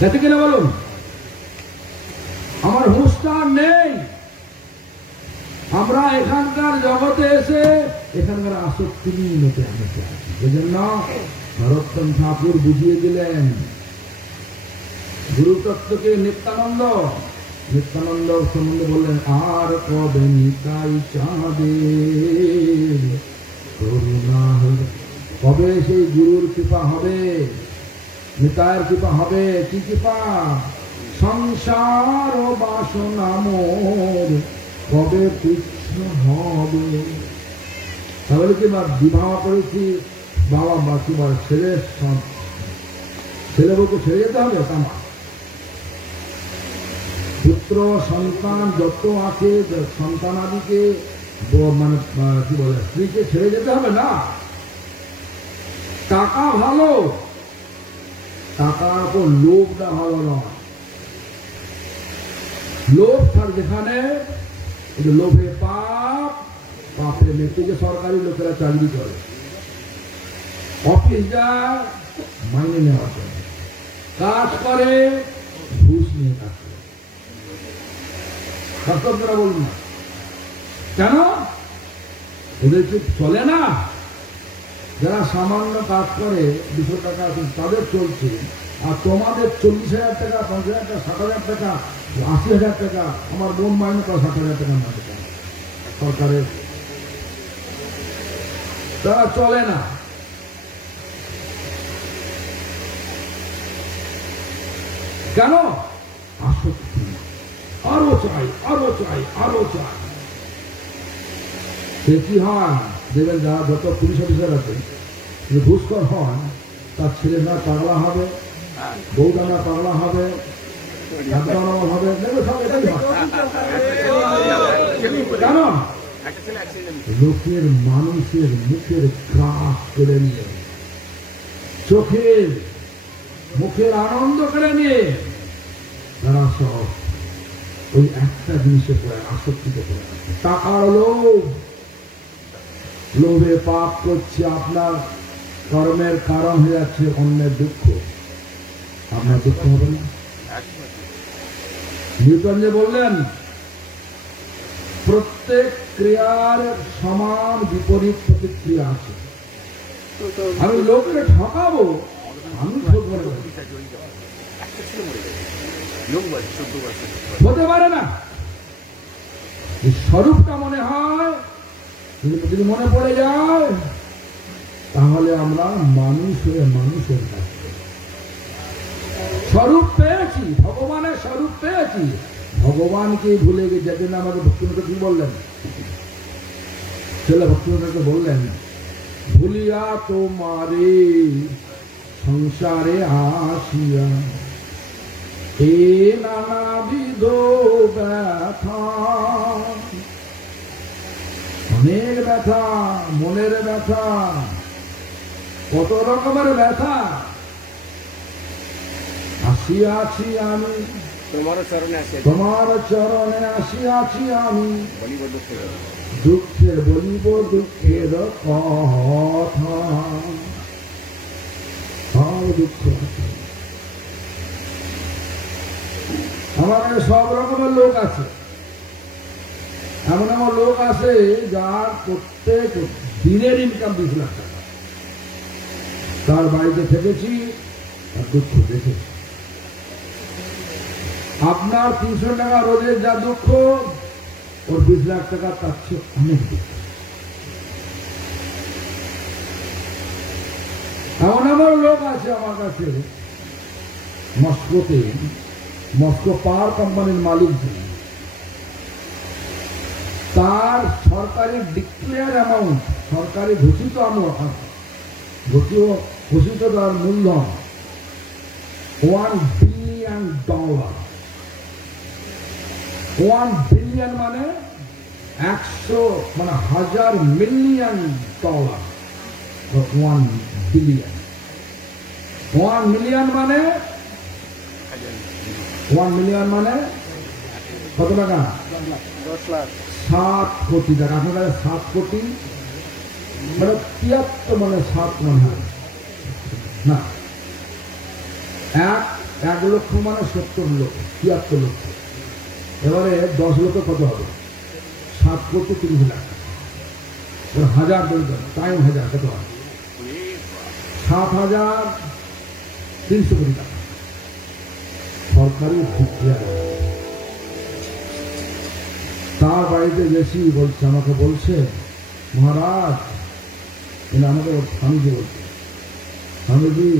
যাতে কিনা বলুন, আমার হুঁশটা নেই। আমরা এখানকার জগতে এসে এখানকার আসক্তি নিয়ে মেতে আনতে আছি। এজন্য নরোত্তম ঠাকুর বুঝিয়ে দিলেন গুরুতত্ত্বকে। নিত্যানন্দ নিত্যানন্দ সম্বন্ধে বললেন, আর কবে নিতাই চাঁদের করুণা হবে, কবে সেই গুরুর কৃপা হবে, নিতায়ের কৃপা হবে। কি কৃপা? সংসার ও বাসনা মোর কবে তুচ্ছ হবে। তাহলে কি বিবাহ করেছি, বাবা মা কি বলে, ছেলে বউকে ছেড়ে যেতে হবে? তামা পুত্র সন্তান যত আছে, সন্তানাদিকে মানে কি বলে, স্ত্রীকে ছেড়ে যেতে হবে না। টাকা ভালো, টাকার উপর লোভটা ভালো নয়। লোভ থাক যেখানে, লোভে পাপ, পাপে মৃত্যু। যে সরকারি লোকেরা চাকরি করে, অফিস যায় মাইনে নেওয়ার জন্য, কাজ করে ঘুষ নিয়ে কাজ করে। বাস্তবরা বলুন না কেন? ওদের কি চলে না? যারা সামান্য কাজ করে 200 টাকা তাদের চলছে, আর তোমাদের 40,000 টাকা, 50,000 টাকা, 60,000 টাকা, 80,000 টাকা, আমার বোন মাইনে করে 60,000 টাকা মাইনে করে সরকারের, তারা চলে না। কেন? আসক্তি, আরো চাই, আরো চাই, আরো চাই। সে কি হয় দেখবেন, যারা যত পুলিশ অফিসার আছে ঘুষখোর হয়, তার ছেলেরা পাগলা হবে, বউদানা পাগলা হবে, হবে, সব এটাই হয়। কেন? লোকের মানুষের মুখের গ্রাস কেড়ে নিয়ে, চোখের মুখের আনন্দ কেড়ে নিয়ে তারা সব ওই একটা জিনিসে পড়ে, আসক্তিতে পড়ে। টাকার লোভ, লোভে পাপ করছে, আপনার কর্মের কারণ হয়ে যাচ্ছে অন্যের দুঃখ। আপনার দুঃখ হবে না? নিউটন যে বললেন, প্রত্যেক ক্রিয়ার সমান বিপরীত প্রতিক্রিয়া আছে। আমি লোককে ঠকাবো, আমি হতে পারে না। স্বরূপটা মনে হয়, যদি মনে পড়ে যায়, তাহলে আমরা মানুষ হয়ে মানুষের কাছে স্বরূপ পেয়েছি, ভগবানের স্বরূপ পেয়েছি, ভগবানকে ভুলে গিয়ে যেদিন আমাদের ভক্তিনাথ কি বললেন, ছেলে ভক্তিনাথকে বললেন, ভুলিয়া তোমারে সংসারে আসিয়া এ নানাবিধ ব্যথা, অনেক ব্যথা, মনের ব্যথা, কত রকমের ব্যথা, আসিয়াছি আমি তোমার চরণে আসিয়াছি আমি, দুঃখের বলিব দুঃখের কথা, দুঃখ আমার কাছে সব রকমের লোক আছে। এমন এমন লোক আছে যার প্রত্যেক দিনের ইনকাম 20 লাখ টাকা। তার বাড়িতে থেকেছি, তার দুঃখ দেখেছি। আপনার 300 টাকা রোজের যা দুঃখ, ওর 20 লাখ টাকা তার চেয়ে অনেক দুঃখ। এমন এমন লোক আছে আমার কাছে, মস্কোতে, মস্কো পাওয়ার কোম্পানির মালিক, তার সরকারি ডিক্লেয়ার অ্যামাউন্ট, সরকারি ঘোষিত ঘোষিত তার মূলধন $1 বিলিয়ন। 1 বিলিয়ন মানে 1,000 মিলিয়ন ডলার। 1 বিলিয়ন, 1 মিলিয়ন মানে 1 মিলিয়ন মানে কত টাকা? 10 লাখ। 7 কোটি টাকা। আপনার কাছে 7 কোটি মানে 73 মানে 7 মনে হয় না, 1 লক্ষ মানে 70 লক্ষ, 73 লক্ষ। এবারে 10 লক্ষ কত হবে? 7 কোটি 30 লাখ। 1000 টাইম 1000 কত হয়? 7,300 কোটি টাকা সরকারি ভিত্তি। বাড়িতে গেছি, বলছে আমাকে বলছে মহারাজ, আমাকে ওর স্বামীজি বলছে, স্বামীজি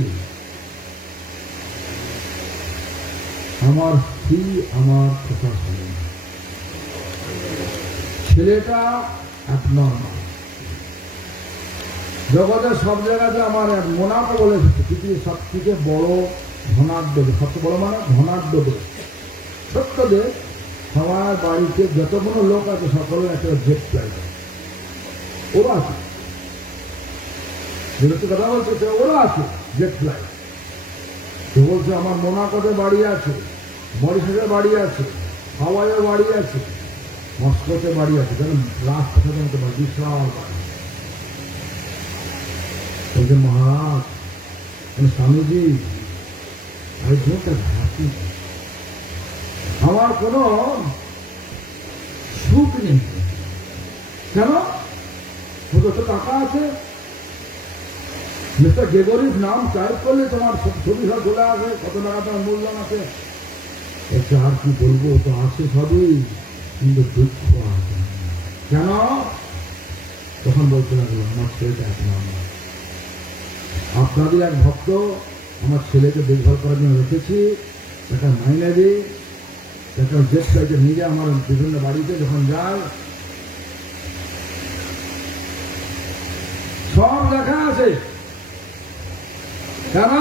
আমার স্ত্রী আমার কথা শোনে, ছেলেটা অ্যাবনর্মাল, জগতের সব জায়গাতে আমার মোনাকো বলে পৃথিবীর সব থেকে বড় ধনাঢ্য দেশ, সবচেয়ে বড় মানে ধনাঢ্য দেশ, ছোট্ট দেশ, সবার বাড়িতে যতগুলো লোক আছে সকলের একটা জেট ফ্লাইট ওরা আছে, যেহেতু কথা বলছে ওরা আছে জেট ফ্লাইট। তো বলছে আমার মোনাকোতে বাড়ি আছে, মরিশাসে বাড়ি আছে, হাওয়াইয়ে বাড়ি আছে, মস্কোতে বাড়ি আছে, কারণ রাজপথে বিশাল বাড়ি। বলছে মহারাজ, স্বামীজি আমার কোনো সুখ নেই। কেন? কত টাকা আছে, মিস্টার গ্রেগরির নাম টাইপ করলে তোমার ছবি সব চলে আসে, কত টাকা তোমার মূল্যায়ন আছে। আর কি বলবো, তো আছে সবই, কিন্তু দুঃখ আছে। কেন? তখন বলতে লাগলো আমার ছেলেটা এক নম্বর, আপনাদের এক ভক্ত আমার ছেলেকে দেখভাল করার জন্য রেখেছি, একটা মাইনে দিই, একটা জেট ফ্লাইটে নিয়ে যায় আমার বিভিন্ন বাড়িতে যখন যায়, সব লেখা আছে। কেন?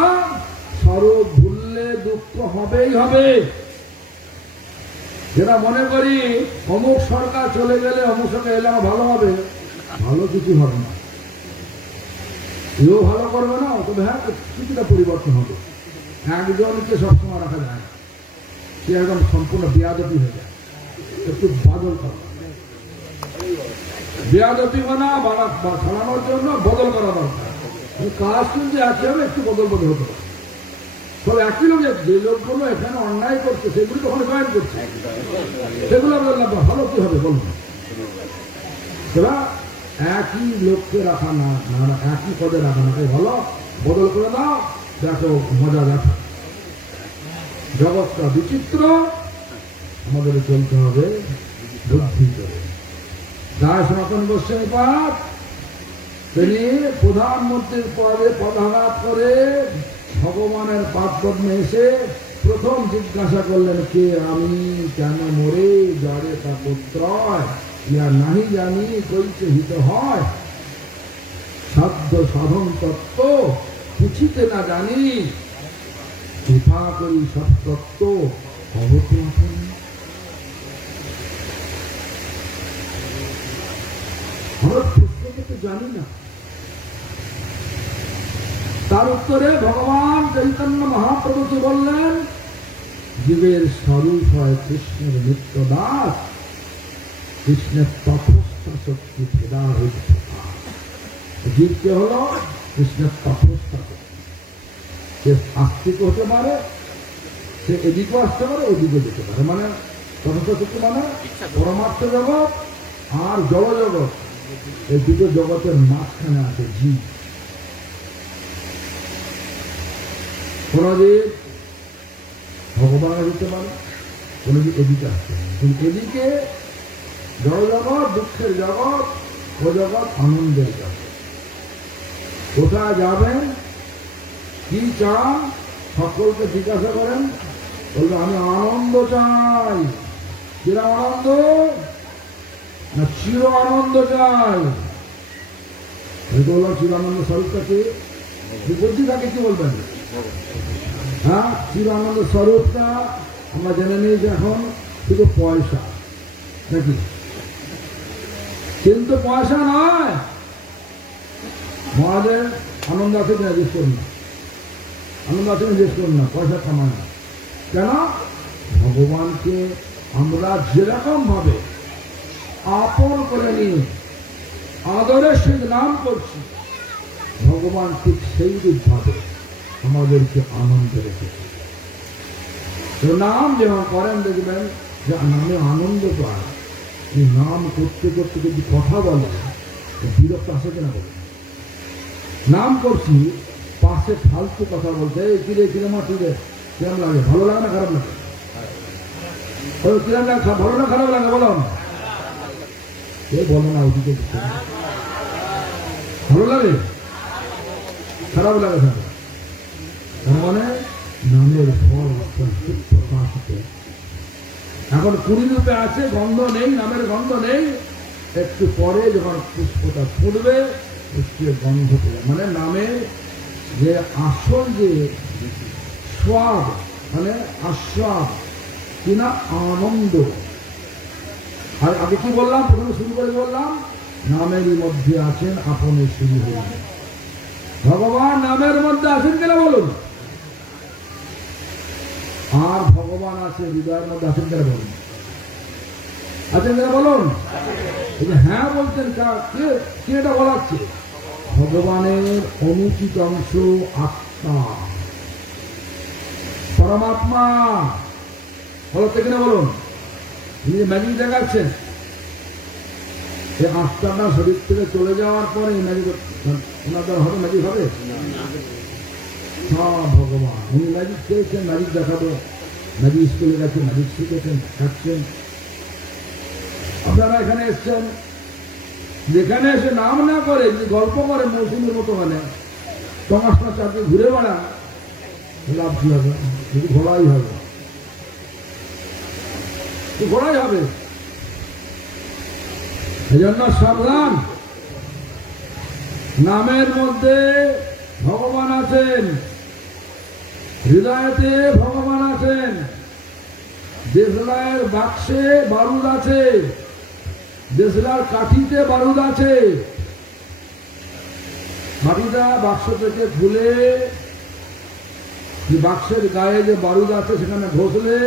স্বরূপ ভুললে দুঃখ হবেই হবে। যেটা মনে করি অমুক সরকার চলে গেলে অমুক সরকার এলে আমার ভালো হবে, ভালো কিছু হবে না, এও ভালো করবে না, তবে হ্যাঁ কিছুটা পরিবর্তন হবে। একজনকে সবসময় রাখা যায় না, সে একদম সম্পূর্ণ বেয়াদপি হয়ে যায়, একটু বদল করা, বেয়াদপি ছাড়ানোর জন্য বদল করা দরকার। কাজ কিন্তু একই হবে, একটু বদল হতে পারে। তবে একই লোক, যে লোকগুলো এখানে অন্যায় করছে সেগুলি তো ওখানে জয়েন করছে, সেগুলো বললাম ভালো কি হবে বলুন। সেটা একই লোককে রাখা না, একই পদে রাখা না, ভালো বদল করে দাও, দেখো মজা দেখো। জগৎটা বিচিত্র, আমাদের চলতে হবে বুদ্ধি করে। যারা সনাতন গোস্বামী পাঠ, তিনি প্রধানমন্ত্রীর পদে পদাঘাত করে ভগবানের পাদ পদ্মে এসে প্রথম জিজ্ঞাসা করলেন, কে আমি, কেন মরে, যারে তা পুত্রয়, ইয়া নাহি জানি কইতে হিত হয়, সাধ্য সাধন তত্ত্ব পুছিতে না জানি, কৃপা করি সব তত্ত্ব অবত আপনি। আমরা প্রশ্ন করতে জানি না। তার উত্তরে ভগবান চৈতন্য মহাপ্রভু কি বললেন, জীবের স্বরূপ হয় কৃষ্ণের নিত্য দাস, কৃষ্ণের তপস্থা শক্তি ভেদা হইতে। জীবকে হল কৃষ্ণের তপস্থা শক্তি, সে আস্তিক হতে পারে, সে এদিকেও আসতে পারে, ওদিকে যেতে পারে। মানে তপস্থা শক্তি মানে পরমার্থ জগৎ আর জড় জগৎ, এই দুটো জগতের মাঝখানে আছে জীব। কোন জীব ভগবান দিতে পারে, কোন জীব এদিকে আসতে পারে, কিন্তু এদিকে জড় জগৎ দুঃখের জগৎ, ও জগৎ আনন্দের জগৎ। কোথায় যাবেন, কি চান, সকলকে জিজ্ঞাসা করেন, বলবে আমি আনন্দ চাই। কিরম আনন্দ? না চির আনন্দ চাই। বললাম চিরানন্দ স্বরূপটাকে বুদ্ধি থাকে, কি বলবেন? হ্যাঁ, চিরানন্দ স্বরূপটা আমরা জেনে নিই যে এখন শুধু পয়সা নাকি, কিন্তু পয়সা নয়। মহাদেব আনন্দ আছে কিনা জিজ্ঞেস করুন না, আনন্দ আছে জিজ্ঞেস করুন না, পয়সা কামায় না। কেন? ভগবানকে আমরা যেরকম ভাবে আপন করে নিয়ে আদরের সঙ্গে নাম করছি, ভগবান ঠিক সেই রূপভাবে আমাদেরকে আনন্দ রেখেছে। তো নাম যেমন করেন দেখবেন যে নামে আনন্দ পায়, এই নাম করতে করতে যদি কথা বলে বিরক্ত আসে কিনা বলে। নাম করছি, পাশে ফালতু কথা বলতে, কিরে কিরে মা ঠিক কিরম লাগে, ভালো লাগে না খারাপ লাগে? কিরম লাগে, ভালো না খারাপ লাগে বলো? কে বলে না ওদিকে ভালো লাগে, খারাপ লাগে থাকে। তার মানে নামের ফল প্রকাশিত। এখন 20 রূপে আছে, গন্ধ নেই, নামের গন্ধ নেই। একটু পরে যখন পুষ্পটা ফুটবে, পুষ্পের গন্ধ পেয়ে, মানে নামে যে আসল যে স্বাদ, মানে আস্বাদ কিনা আনন্দ। আর আগে কি বললাম, প্রথমে শুরু করে বললাম নামেরই মধ্যে আছেন আপনি শুরু হলেন। ভগবান নামের মধ্যে আছেন কিনা বলুন, আর ভগবান আছে হৃদয়ের মধ্যে আছেন কিনা বলুন, আছেন কিনা বলুন। এই যে হ্যাঁ বলছেন, কে এটা বলাচ্ছে? ভগবানের অনুচিত অংশ আত্মা, পরমাত্মা বলতে কিনা বলুন। ম্যাজিক দেখাচ্ছেন, এই আত্মাটা শরীর থেকে চলে যাওয়ার পরে ম্যাজিক ওনাদের হবে, ম্যাজিক হবে। সব ভগবান, উনি ম্যাজিক খেয়েছেন, ম্যাজিক দেখাবো, ম্যাজিক স্কুলে গেছেন, ম্যাজিক শিখেছেন, দেখাচ্ছেন। আপনারা এখানে এসছেন, যেখানে এসে নাম না করে যদি গল্প করে মৌসুমীর মতো, মানে তমাশটা চারটে ঘুরে বেড়ান, লাভ কি হবে? শুধু ঘোড়াই হবে, ঘোড়াই হবে। এই জন্য সাবধান, নামের মধ্যে ভগবান আছেন, হৃদয়তে ভগবান আছেন, দেশলাইয়ের বাক্সে বারুদ আছে, দেশলার কাঠিতে বারুদ আছে। কাঠিটা বাক্স থেকে খুলে বাক্সের গায়ে যে বারুদ আছে সেখানে ঘষলে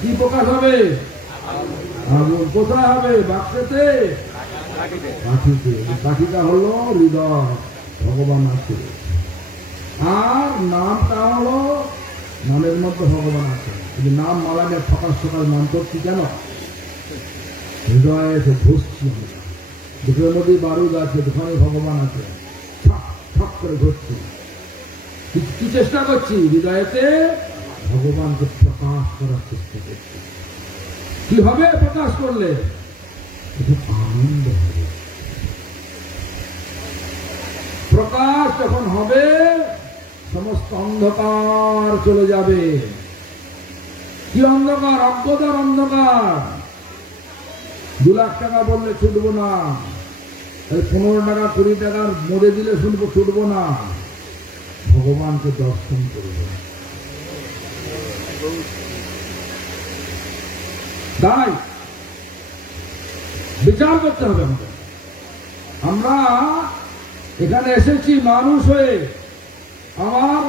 কি প্রকাশ হবে? আগুন। কোথায় হবে? বাক্সেতে, কাঠিতে। কাঠিটা হলো হৃদয়, ভগবান আছে। আর নামটা হলো, নামের মধ্যে ভগবান আছে। নাম মালানের সকাল সকাল মান করছি কেন? হৃদয়ে এসে ঘষছি, দুটোর মধ্যে বারুদ আছে, দোকানে ভগবান আছে, ঠক করে ঘষছি। কি চেষ্টা করছি? হৃদয়েতে ভগবানকে প্রকাশ করার চেষ্টা করছি। কিভাবে প্রকাশ করলে? আনন্দ হবে। প্রকাশ যখন হবে, সমস্ত অন্ধকার চলে যাবে। কি অন্ধকার? অজ্ঞতার অন্ধকার। 2 লাখ টাকা বললে ছুটবো না, 15 টাকা 20 টাকার মরে দিলে শুনবো, ছুটবো না। ভগবানকে দর্শন করব। তাই বিচার করতে হবে আমাদের। আমরা এখানে এসেছি মানুষ হয়ে, আমার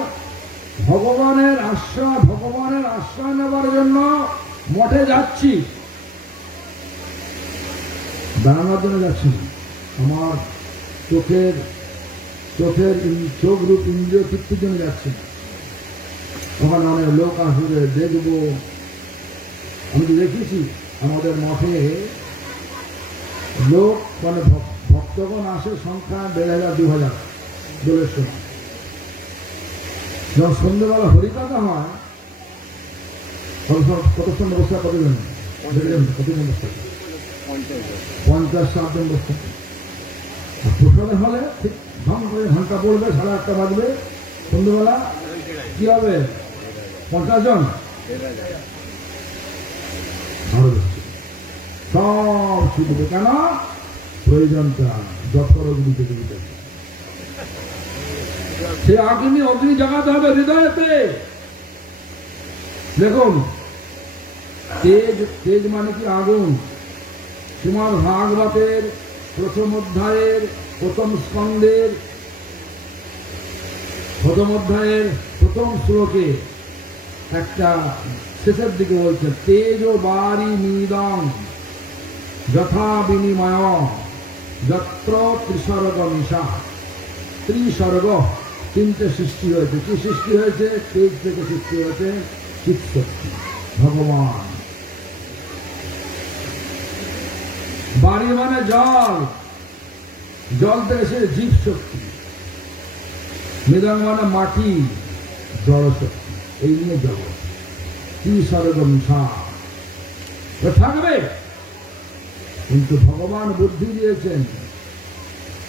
ভগবানের আশ্রয় নেবার জন্য মঠে যাচ্ছি, দাঁড়ানোর জন্য যাচ্ছি। আমার চোখ রূপ ইন্দ্রিয় তৃপ্তির জন্য যাচ্ছি। ওখানে অনেক লোক আসবে, দেখবো। আমি তো দেখেছি আমাদের মঠে লোক, মানে ভক্তগণ আসে, সংখ্যা 1500 2000 দোলের সময়। যখন সন্ধ্যেবেলা হরিকথা হয়, কত জন বসে? কতজন? কতজন বসে? 50-60 জন বসে। প্রসাদে হলে ঠিক ঢং করে ঘন্টা পড়বে, 8:30 বাজবে, সন্ধ্যেবেলা কি হবে? 50 জন সব ছুটবে। কেন? প্রয়োজনটা যত্রগুলি পৃথিবীতে। সে অগ্নি জাগাতে হবে হৃদয়তে। দেখুন, তেজ মানে কি? আগুন। শ্রীমদ্ ভাগবতের 1ম অধ্যায়ের 1ম স্কন্ধের 1ম শ্লোকে একটা শেষের দিকে বলছে, তেজ বারি নিদং যথা বিনিময় যত্র ত্রিসর্গ মিশা। ত্রিসর্গ, 3টে সৃষ্টি হয়েছে। কি সৃষ্টি হয়েছে? তেজ থেকে সৃষ্টি হয়েছে চিৎ শক্তি, ভগবান। বাড়ি মানে জল, জল থেকে সে জীব শক্তি। মৃদং মানে মাটি, জড় শক্তি। এই নিয়ে জগৎ ত্রিসর্গ মিশা থাকবে। কিন্তু ভগবান বুদ্ধি দিয়েছেন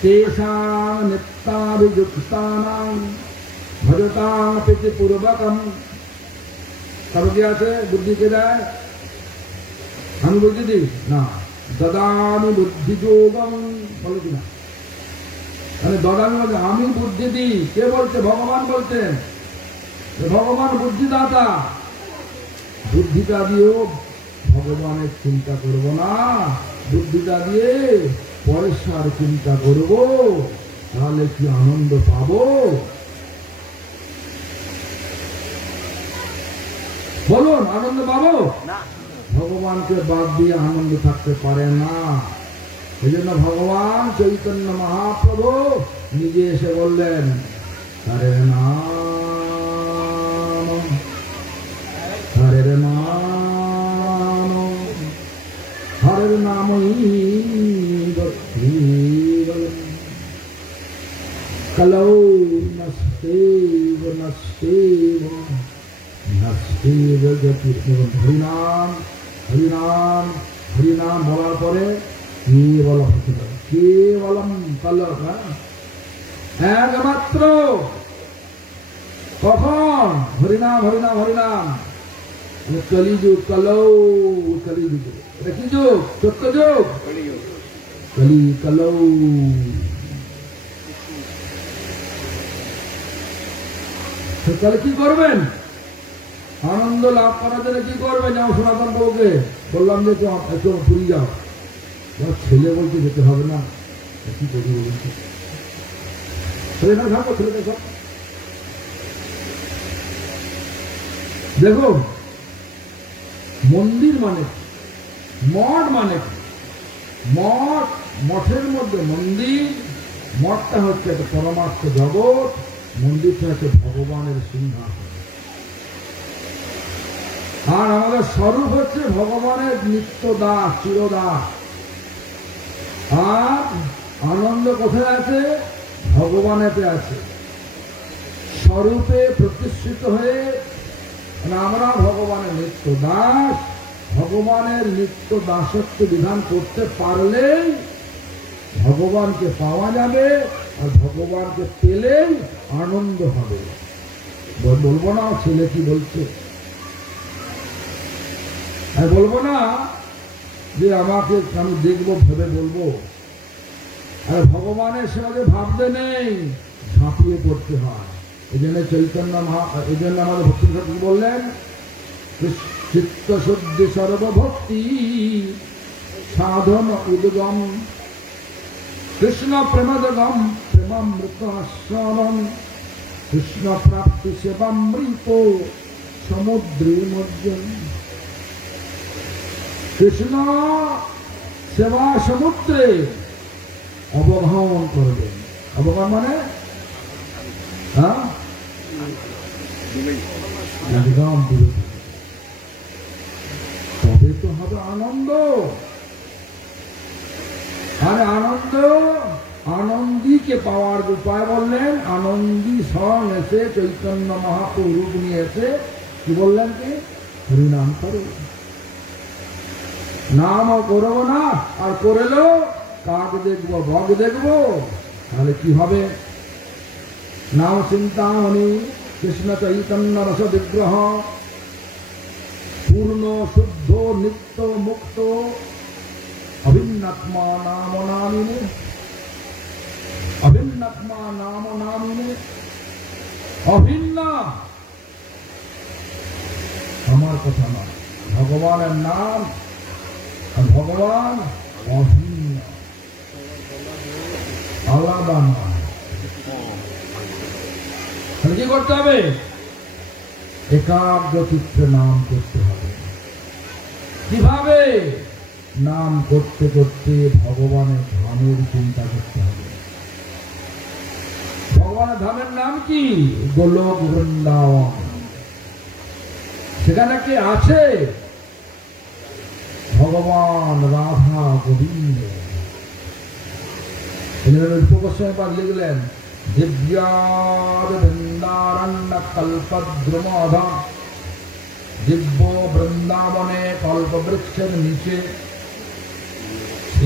তেষাং নিত্যাভিযুক্তানাং ভজতাং প্রীতি পূর্বকম। তবে কি আছে? বুদ্ধিকে দেয়, আমি বুদ্ধি দিই না, দদামি বুদ্ধি যোগম, বলে কিনা? মানে দদামি বলছে আমি বুদ্ধি দিই। কে বলছে? ভগবান বলছেন। ভগবান বুদ্ধিদাতা। বুদ্ধিটা দিয়েও ভগবানের চিন্তা করব না, বুদ্ধিটা দিয়ে পয়সার চিন্তা করব, তাহলে কি আনন্দ পাবো? বলুন, আনন্দ পাবো? ভগবানকে বাদ দিয়ে আনন্দ থাকতে পারে না। এই জন্য ভগবান চৈতন্য মহাপ্রভু নিজে এসে বললেন, হরে নাম হরে নাম হরে নামই কলৌ নস্তেব নস্তেব নস্তেব গতি। হরিনাম হরিনাম হরিনাম বলার পরে কেবলম কেবলম কল, একমাত্র। কখন? হরিনাম হরিনাম হরিনাম। কলিযুগ, কলৌ কলিযুগ। এটা কি যুগ? সত্য যুগ, কলি কলৌ। তাহলে কি করবেন? আনন্দ লাভ করার জন্য কি করবেন? যেমন সনাতন বাবুকে বললাম যে একটু পুরী যাও, ছেলে বলতে যেতে হবে না, কি করবি বলছে, ছেলেটা থাকো, ছেলেটা সব। দেখো, মন্দির মানে মঠ, মানে মঠ, মঠের মধ্যে মন্দির। মঠটা হচ্ছে একটা পরমার্থ জগৎ, মন্দিরটা হচ্ছে ভগবানের সিংহাসন। আর আমাদের স্বরূপ হচ্ছে ভগবানের নিত্য দাস, চিরদাস। আর আনন্দ কোথায় আছে? ভগবানেতে আছে। স্বরূপে প্রতিষ্ঠিত হয়ে আমরা ভগবানের নিত্য দাস। ভগবানের নিত্য দাসত্ব বিধান করতে পারলেই ভগবানকে পাওয়া যাবে, আর ভগবানকে পেলেই আনন্দ হবে। বলবো না ছেলে কি বলছে, আমি বলবো না যে আমাকে আমি দেখবো ভেবে বলবো। আর ভগবানের সঙ্গে ভাবতে নেই, ঝাঁপিয়ে পড়তে হয়। এই জন্য চৈতন্য এই জন্য আমাদের ভক্তি কি বললেন? চিত্ত শুদ্ধি সর্বভক্তি সাধন উদ্গম কৃষ্ণ প্রেমদগম প্রেমামৃত আস্বাদন কৃষ্ণ প্রাপ্তি সেবামৃত সমুদ্রে মজ্জন। কৃষ্ণ সেবা সমুদ্রে অবগাহন করবেন। অবগাহন মানে একদম তবে তো হবে আনন্দ। আর আনন্দ, আনন্দীকে পাওয়ার উপায় বললেন। আনন্দী স্বয়ং এসে চৈতন্য মহাপ্রভু রূপ নিয়ে এসে কি বললেন? কি হরিনাম করো। নামও করবো না, আর করেলো কাক দেখবো, বগ দেখবো, তাহলে কি হবে? নাম চিন্তামণি কৃষ্ণ চৈতন্য রস বিগ্রহ পূর্ণ শুদ্ধ নিত্য মুক্ত অভিন্নাত্মা নাম নামিনে, অভিন্নাত্মা নাম নামিনে। অভিন্ন আমার কথা না, ভগবানের নাম। আর ভগবান অভিন্ন, আলাদা নয়। কি করতে হবে? একাগ্র চিত্তে নাম করতে হবে। কিভাবে? নাম করতে করতে ভগবানের ধামের চিন্তা করতে হবে। ভগবানের ধামের নাম কি? গোলক বৃন্দাবন। সেখানে কে আছে? ভগবান, রাধা, গোবিন্দ। রূপগোস্বামী লিখলেন দিব্যাদ বৃন্দারণ্য কল্পদ্রুমধ, দিব্য বৃন্দাবনে কল্পবৃক্ষের নিচে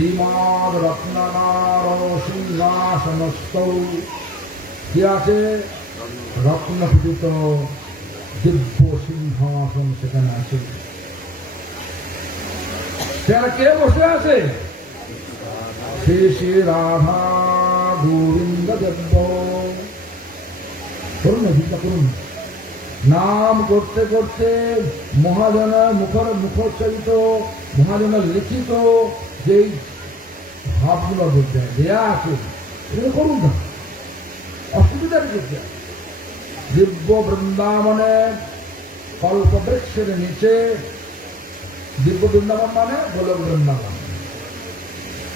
শ্রীমদ রত্নানার সিংহাসনস্থ কি আছে? রত্নখচিত দিব্য সিংহাসন সেখানে আছে। সেখানে কে বসে আছে? শ্রী শ্রী রাধা গোবিন্দ দেব্য। করুন না, চিন্তা করুন। নাম করতে করতে মহাজনের মুখোচ্চারিত, মহাজনের লিখিত যেই ভাবগুলো দেয়া আছে এগুলো করুন না, অসুবিধার কিছু। দিব্য বৃন্দাবনে কল্পবৃক্ষের নিচে, দিব্য বৃন্দাবন মানে গোলক বৃন্দাবন,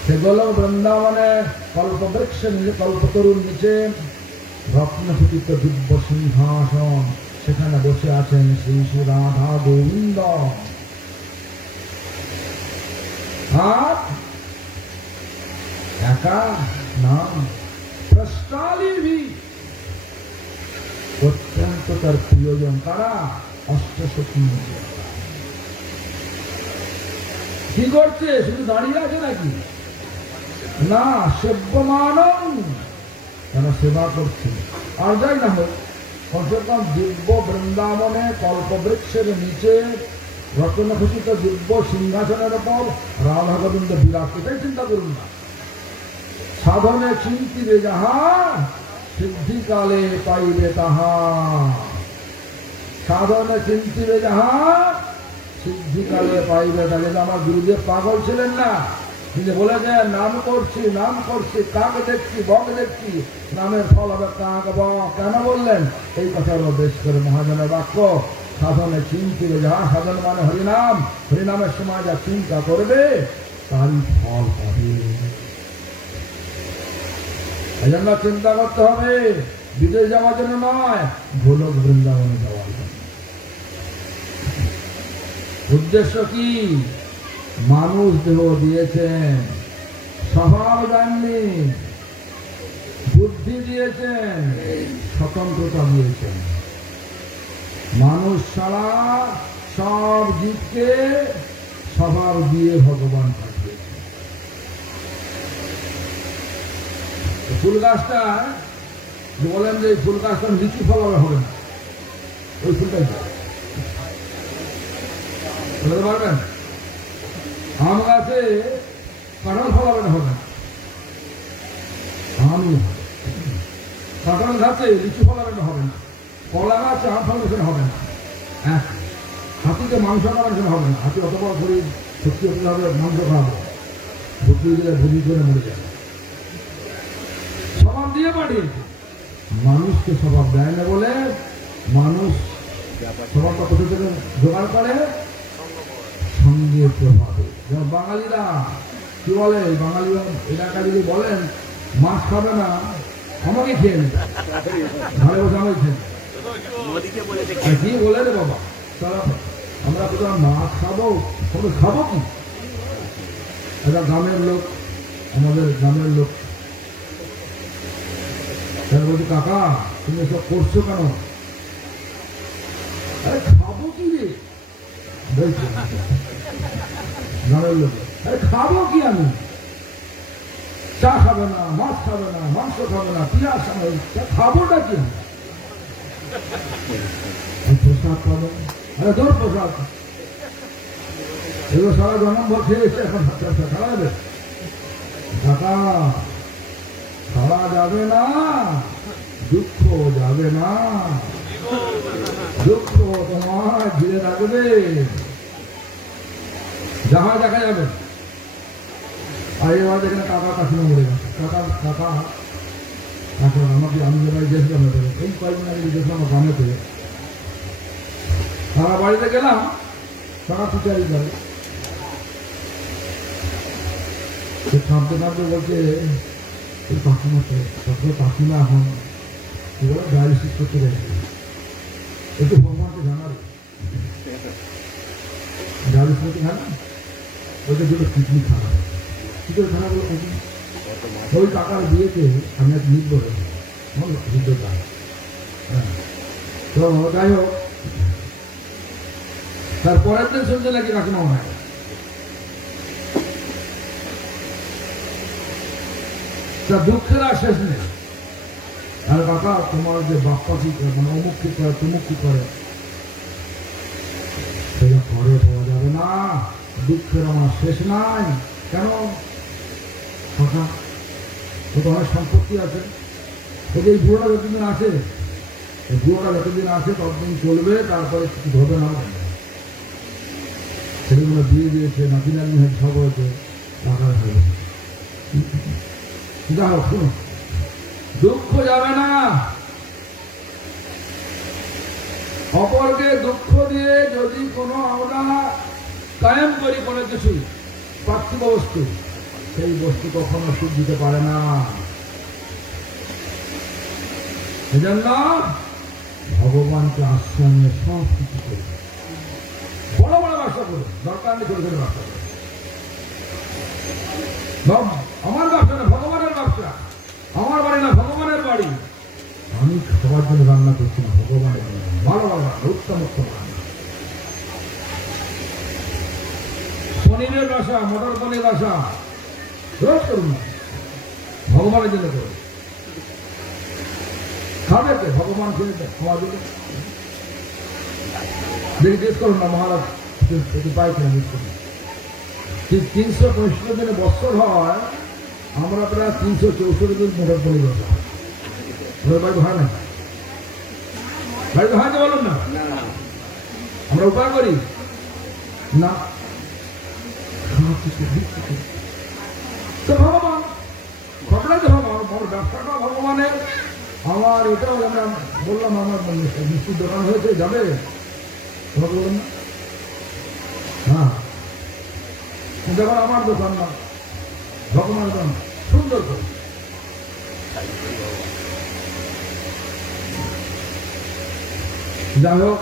সে গোলক বৃন্দাবনে কল্পবৃক্ষের নিচে, কল্পতরুর নিচে রত্নখচিত দিব্য সিংহাসন, সেখানে বসে আছেন শ্রী শ্রী রাধা গোবিন্দ। আর একা নাম প্রস্তালী অত্যন্ত তার প্রিয়জন কারা? অষ্টসখী। কি করছে? শুধু দাঁড়িয়ে আছে নাকি? না, সেব্যমান, তারা সেবা করছে। আর যাই না হোক, কমসে কম দিব্য বৃন্দাবনে কল্পবৃক্ষের নিচে রত্নখচিত দিব্য সিংহাসনের ওপর রাধা গোবিন্দ বিরাজ, এটাই চিন্তা করুন না। সাধনে চিন্তিবে যাহা সিদ্ধিকালে পাইবে তাহা, সাধনে চিন্তিবে যাহা সিদ্ধিকালে পাইবে তাহলে। আমার গুরুদেব পাগল ছিলেন না, তিনি বলেছেন নাম করছি, নাম করছি, কাক দেখছি, বক দেখছি, নামের ফল হবে কাক বক। কেন বললেন? এই কথার বেশ করে মহাজনের বাক্য। সাধনে চিন্তিবে যাহা, সাধন মানে হরিনাম, হরিনামের সময় যা চিন্তা করবে তারই ফল পাবে। এই জন্য চিন্তা করতে হবে বিদেশ যাওয়ার জন্য নয়, গোলক বৃন্দাবনে যাওয়ার জন্য। উদ্দেশ্য কি? মানুষ দেহ দিয়েছেন, স্বভাব দেননি, বুদ্ধি দিয়েছেন, স্বতন্ত্রতা দিয়েছেন। মানুষ ছাড়া সব জীবকে স্বভাব দিয়ে ভগবান পাঠিয়েছেন। ফুল গাছটা বলেন যে ফুল গাছটা লিচু ফলাবে হবে না, ওই ফুলটাই বলতে পারবেন? আম গাছে কাঁঠাল ফলাবেন হবে না, আমই হবে। কাঁঠাল গাছে লিচু ফলাবেন হবে না, কলা গাছে আম ফলাবেন হবে না। হাতিতে মাংস খাওয়াবেন হবে না, হাতি অত বড় শরীর, সত্যি হতে হবে মাংস খাওয়াবো, ভুতি দিলে ভুজি করে মরে যাবে। স্বভাব দিয়ে পাঠিয়েছে, মানুষকে স্বভাব দেয় না বলে মানুষ স্বভাবটা কোথা থেকে জোগাড় করে? সঙ্গে প্রভাবে। যেমন বাঙালিরা কি বলে, বাঙালি এলাকা যদি বলেন মাছ খাবে না, আমাকে খেয়ে নেবে, ঘরে বসে আমাকে খেয়ে নেবে। কি বলে রে বাবা, আমরা কোথাও মাছ খাবো, তবে খাবো কি? একটা গ্রামের লোক, আমাদের গ্রামের লোক, তারা বলছে কাকা তুমি এসব করছো কেন? আরে খাবো কি রে বলছে গ্রামের লোক, আরে খাবো কি আমি? চা খাবে না, মাছ খাবে না, মাংস খাবে না, পিঁয়াজ খাবে, খাবোটা কি? প্রসাদ খাবো, আরে তোর প্রসাদ এগুলো সারা জন্মভর খেয়ে এসে এখন খাওয়া যাবে? কাকা খাওয়া যাবে না, দুঃখ যাবে না, দুঃখ তোমার ঘিরে রাখবে, যাহা দেখা যাবে। আর এবার দেখেন কাকা কাকিমা মরে গেছে, কাকা কাকা এখন আমাকে আমি যেভাবে গেছিলাম, এই কয়েকদিন আগে গেছিলাম গ্রামেতে, সারা বাড়িতে গেলাম, সারা পিচারি করে কাঁদতে কাঁদতে বলছে কাকিমা, কাকিমা এখন কি বলে ডায়ালিসিস করতে গেছে, একটু ভগবানকে জানাবে ডায়ালিসিস করতে জানা, ওইটা দুটো কিডনি খারাপ, কি করে খারাপ হলো কিডনি? ওই টাকার বিয়েতে আমি এক নিব হৃদয়টা। হ্যাঁ, তো যাই হোক, তারপরের দিন শুনতে নাকি কাকিমা হয় তা দুঃখের আর শেষ নেই। আর কাকা তোমার যে বাপ্পা কি করে, মানে অমুক কি করে, তুমুক কি করে, সেটা পরে পাওয়া যাবে না। দুঃখের আমার শেষ নাই। কেন কাকা? ও তো অনেক সম্পত্তি আছে। এই যে এই বুড়োটা যতদিন আছে, এই বুড়োটা যতদিন আছে ততদিন চলবে, তারপরে কিছু ধরবে না। ছেলেগুলো দিয়ে দিয়েছে, নাতি নাতনি হয়েছে, সব হয়েছে, টাকা হবে। যা হোক, শুনো, দুঃখ যাবে না। অপরকে দুঃখ দিয়ে যদি কোনো আমরা কায়েম করি কোনো কিছু পার্থিব বস্তু, সেই বস্তু কখনো সুখ দিতে পারে না। এজন্য ভগবানকে আশ্রয় নিয়ে সব কিছু করি, বড় বড় ব্যবসা করুন, দরকার নেই ছোট ছোট ব্যবসা করুন। আমার ব্যবসা না ভগবানের ব্যবসা, আমার বাড়ি না ভগবানের বাড়ি। আমি সবার জন্য রান্না করছি না, ভগবানের জন্য ভালো ভালো রান্না, উত্তম উত্তম রান্না। পনিরের ব্যবসা, মটর পনির ব্যবসা রোজ করুন না, ভগবানের জন্য করুন। খাবে কে? ভগবান খেয়ে খাওয়া দেবে। জিজ্ঞেস করুন না মহারাজ পাই কিনা, জিজ্ঞেস করুন। 365 দিনে বৎসর হয়, আমরা প্রায় 364 দিন মোটর পনির ব্যবসা বাড়িতে হয় না। বাড়িতে হয় না, বলুন না। আমরা উপায় করি না, তো ভগবান ঘটনা তো ভগবান, ব্যবসাটা ভগবানের। আমার এটাও আমরা বললাম, আমার মিষ্টির দোকান হয়েছে, যাবে বলুন না। হ্যাঁ, যখন আমার দোকান না, ভগবানের দোকান সুন্দর করে। যাই হোক,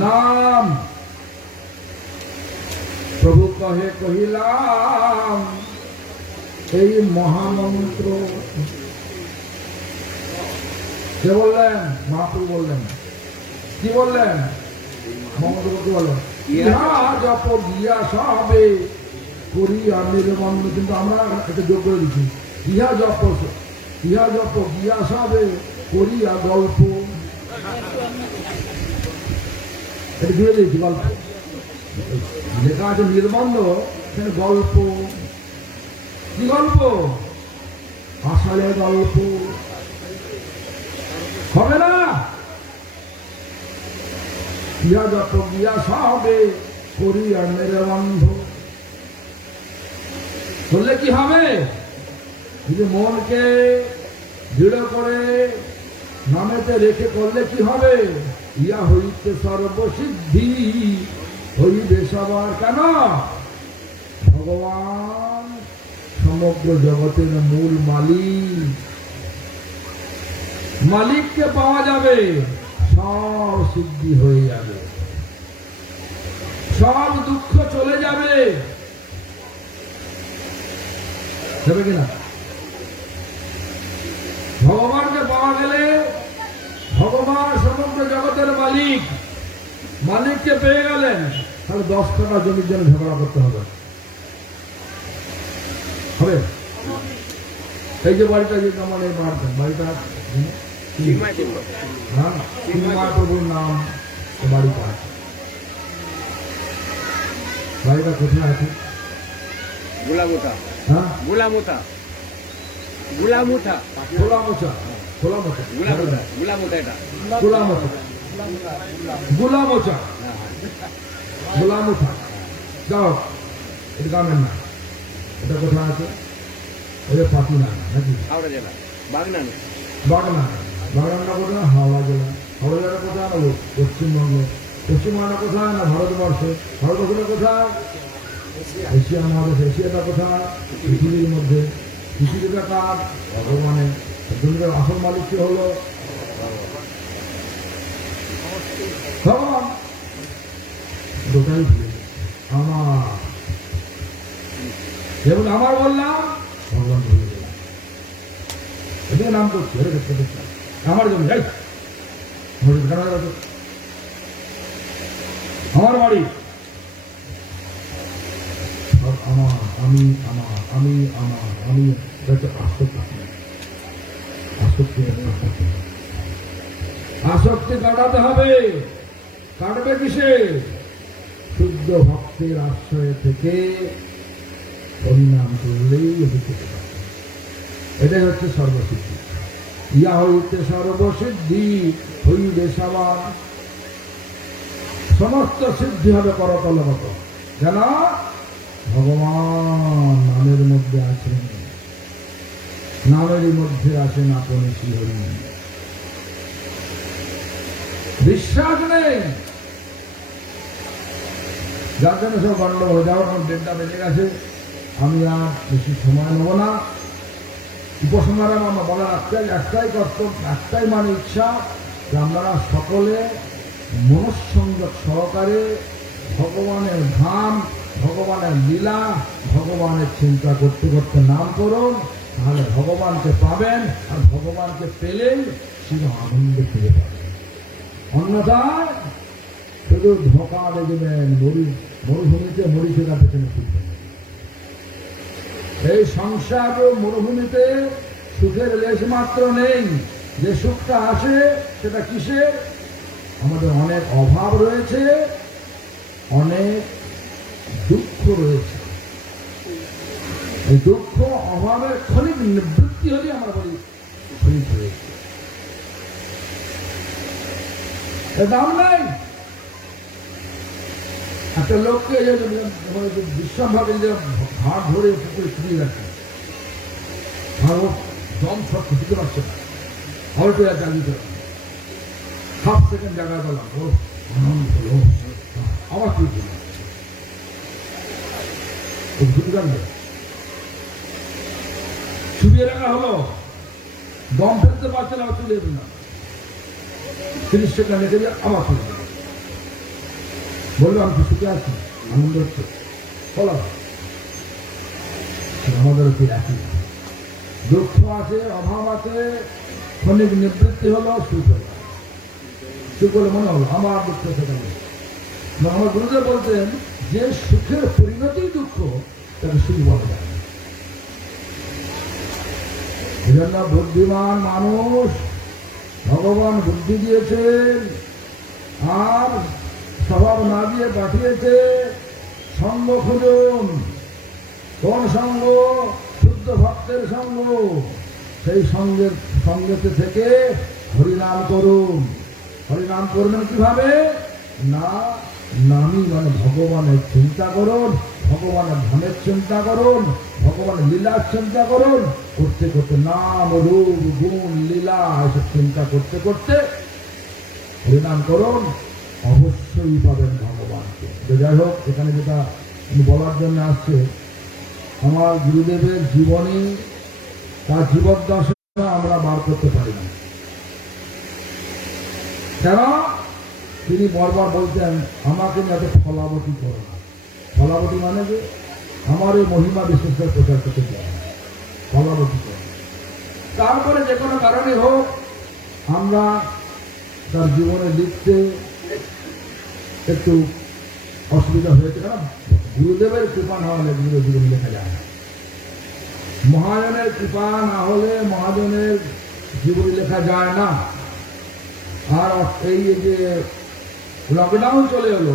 নাম প্রভু কহে কহিলাম এই মহামন্ত্র। কে বললেন? মহাপ্রভু বললেন। কি বললেন? মহাপ্রভু বললেন, ইহা জপ গিয়া সবে করিয়া নির্বন্ধ। কিন্তু আমরা এটা যোগ করে দিচ্ছি, ইহা জপ গিয়া সবে করিয়া গল্প। এটা দিয়ে দিয়েছি গল্প, লেখা আছে নির্বন্ধ, সেখানে গল্প। কি গল্প? আসলে গল্প হবে না। ইহা যত গিয়া সবে করিয়া নির্বন্ধ করলে কি হবে? যদি মনকে দৃঢ় করে নামেতে রেখে করলে কি হবে? ইয়া হইতে সর্বসিদ্ধি হইবে সবার। কেন? ভগবান সমগ্র জগতের মূল মালিক। মালিককে পাওয়া যাবে, সব সিদ্ধি হয়ে যাবে, সব দুঃখ চলে যাবে। যাবে কিনা? ভগবানকে পাওয়া গেলে, ভগবান সমগ্র জগতের মালিক, মালিককে পেয়ে গেলেন, তাহলে 10 টাকা জমির জন্য ঝগড়া করতে হবে। হবে? এই যে বাড়িটা, যে আমার এই বাড়িটা, হ্যাঁ, প্রভুর নাম বাড়িটা আছে। বাড়িটা কোথায় আছে? গোলামোটা। হ্যাঁ, গোলামোটা। গোলামোটা। গোলামোচা। গোলামোচা। গোলামোটা। গোলামোটা এটা। গোলামোচা। গোলামোচা। গোলামোচা। যাও, এটা গ্রামের না। এটা কোথায় আছে? এটা পাতি না নাকি? হাওড়া জেলা, বাগনান। বাগনান। বাগনানটা কোথায়? হাওড়া জেলা। হাওড়া জেলা কোথায়? না পশ্চিমবঙ্গে। পশ্চিমবঙ্গটা কোথায়? না ভারতবর্ষে। ভারতবর্ষটা কোথায়? এশিয়া মহাদেশ। এশিয়াটা কোথায়? পৃথিবীর মধ্যে। পৃথিবীটা কার? ভগবানের। দুনিয়ার আসল মালিক কি হলো? ভগবান। দুটাই ভুলে আমার, যেমন আমার বললাম, ভগবান ভুলে গেলাম। এদিকে নাম করছি, আমার জন্য যাই, আমার বাড়ি আমার, আমি আমার, আমি আমার, আমি, এটা হচ্ছে আসক্তি। আসক্তি কাটাতে হবে। আসক্তি কাটাতে হবে। কাটবে কিসে? শুদ্ধ ভক্তের আশ্রয় থেকে হরিনাম করলেই হতে পারে। এটাই হচ্ছে সর্বসিদ্ধি। ইয়া হইতে সর্বসিদ্ধি হইবে সবার। সমস্ত সিদ্ধি হবে করতলগত। কেন? ভগবান নামের মধ্যে আছেন, নামের মধ্যে আছেন আপনি শ্রীহরি। বিশ্বাস নেই, যার জন্য সব গন্ডগোল। যাওয়ার পর 1:30টা বেজে গেছে, আমি আর বেশি সময় নেব না। উপাসনারা আমরা বলার একটাই কর্তব্য, একটাই মানে ইচ্ছা যে আপনারা সকলে মনঃসংযোগ সহকারে ভগবানের ধাম, ভগবানের লীলা, ভগবানের চিন্তা করতে করতে নাম করুন, তাহলে ভগবানকে পাবেন। আর ভগবানকে পেলেই শুধু আনন্দ ফিরে পাবেন। অন্যথায় শুধু ধোঁকা দেখবেন, মরুভূমিতে মরিচিকা পেছনে ফিরবেন। এই সংসার ও মরুভূমিতে সুখের লেশ মাত্র নেই। যে সুখটা আসে সেটা কিসে? আমাদের অনেক অভাব রয়েছে, অনেক দুঃখ রয়েছে। এই দুঃখ অভাবের ক্ষণিক নিবৃত্তি হলে আমরা বলি ক্ষণিক রয়েছে, এর দাম নাই। একটা লোককে বিশ্রামভাবে যে ঘাট ধরে পুকুরে শুনিয়ে রাখে, দম সব খুঁজতে পারছে না, হয়তো চালিয়ে হাফ সেকেন্ড জায়গা পেলাম, ও আনন্দ হলো, আবার কি করলাম চুপিয়ে রাখা হলো, দম ফেলতে পারছে না, তুলে না 30 সেকেন্ড রেখে দিয়ে আবার তুলে বললো আমি সুখে আছি, আনন্দ হচ্ছে, বলো আমাদের কি একই দুঃখ আছে, অভাব আছে, ক্ষণিক নিবৃত্তি হলো, সুখ হলো। সুখ হলে মনে হলো আমার দুঃখ সেখানে। আমার গুরুদেব বলতেন যে সুখের পরিণতি দুঃখ, তাকে সুখ বলা যায়। এজন্য বুদ্ধিমান মানুষ ভগবান বুদ্ধি দিয়েছেন, আর স্বভাব না দিয়ে পাঠিয়েছে সঙ্গ খুঁজুন। কোন সঙ্গ? শুদ্ধ ভক্তের সঙ্গ। সেই সঙ্গেতে থেকে হরিনাম করুন। হরিনাম করবেন কিভাবে? না, নামই মানে ভগবানের চিন্তা করুন, ভগবানের ধামের চিন্তা করুন, ভগবানের লীলার চিন্তা করুন। করতে করতে নাম, রূপ, গুণ, লীলা এসব চিন্তা করতে করতে হরিনাম করুন, অবশ্যই পাবেন ভগবানকে। যাই হোক, এখানে যেটা বলার জন্য আসছে, আমার গুরুদেবের জীবনী, তার জীবদ্দশা আমরা বার করতে পারি না। কেন? তিনি বারবার বলতেন আমাকে যাতে ফলাবতী করো না। ফলাবতী মানে যে আমার এই মহিমা বিশেষের প্রচার করতে চায়, ফলাবতী করো। তারপরে যে কোনো কারণে হোক আমরা তার জীবনে লিখতে একটু অসুবিধা হয়েছে। কারণ গুরুদেবের কৃপা না হলে গুরুদেব জীবন লেখা যায় না। মহাজনের কৃপা না হলে মহাজনের জীবনী লেখা যায় না। আর এই যে লকডাউন চলে এলো,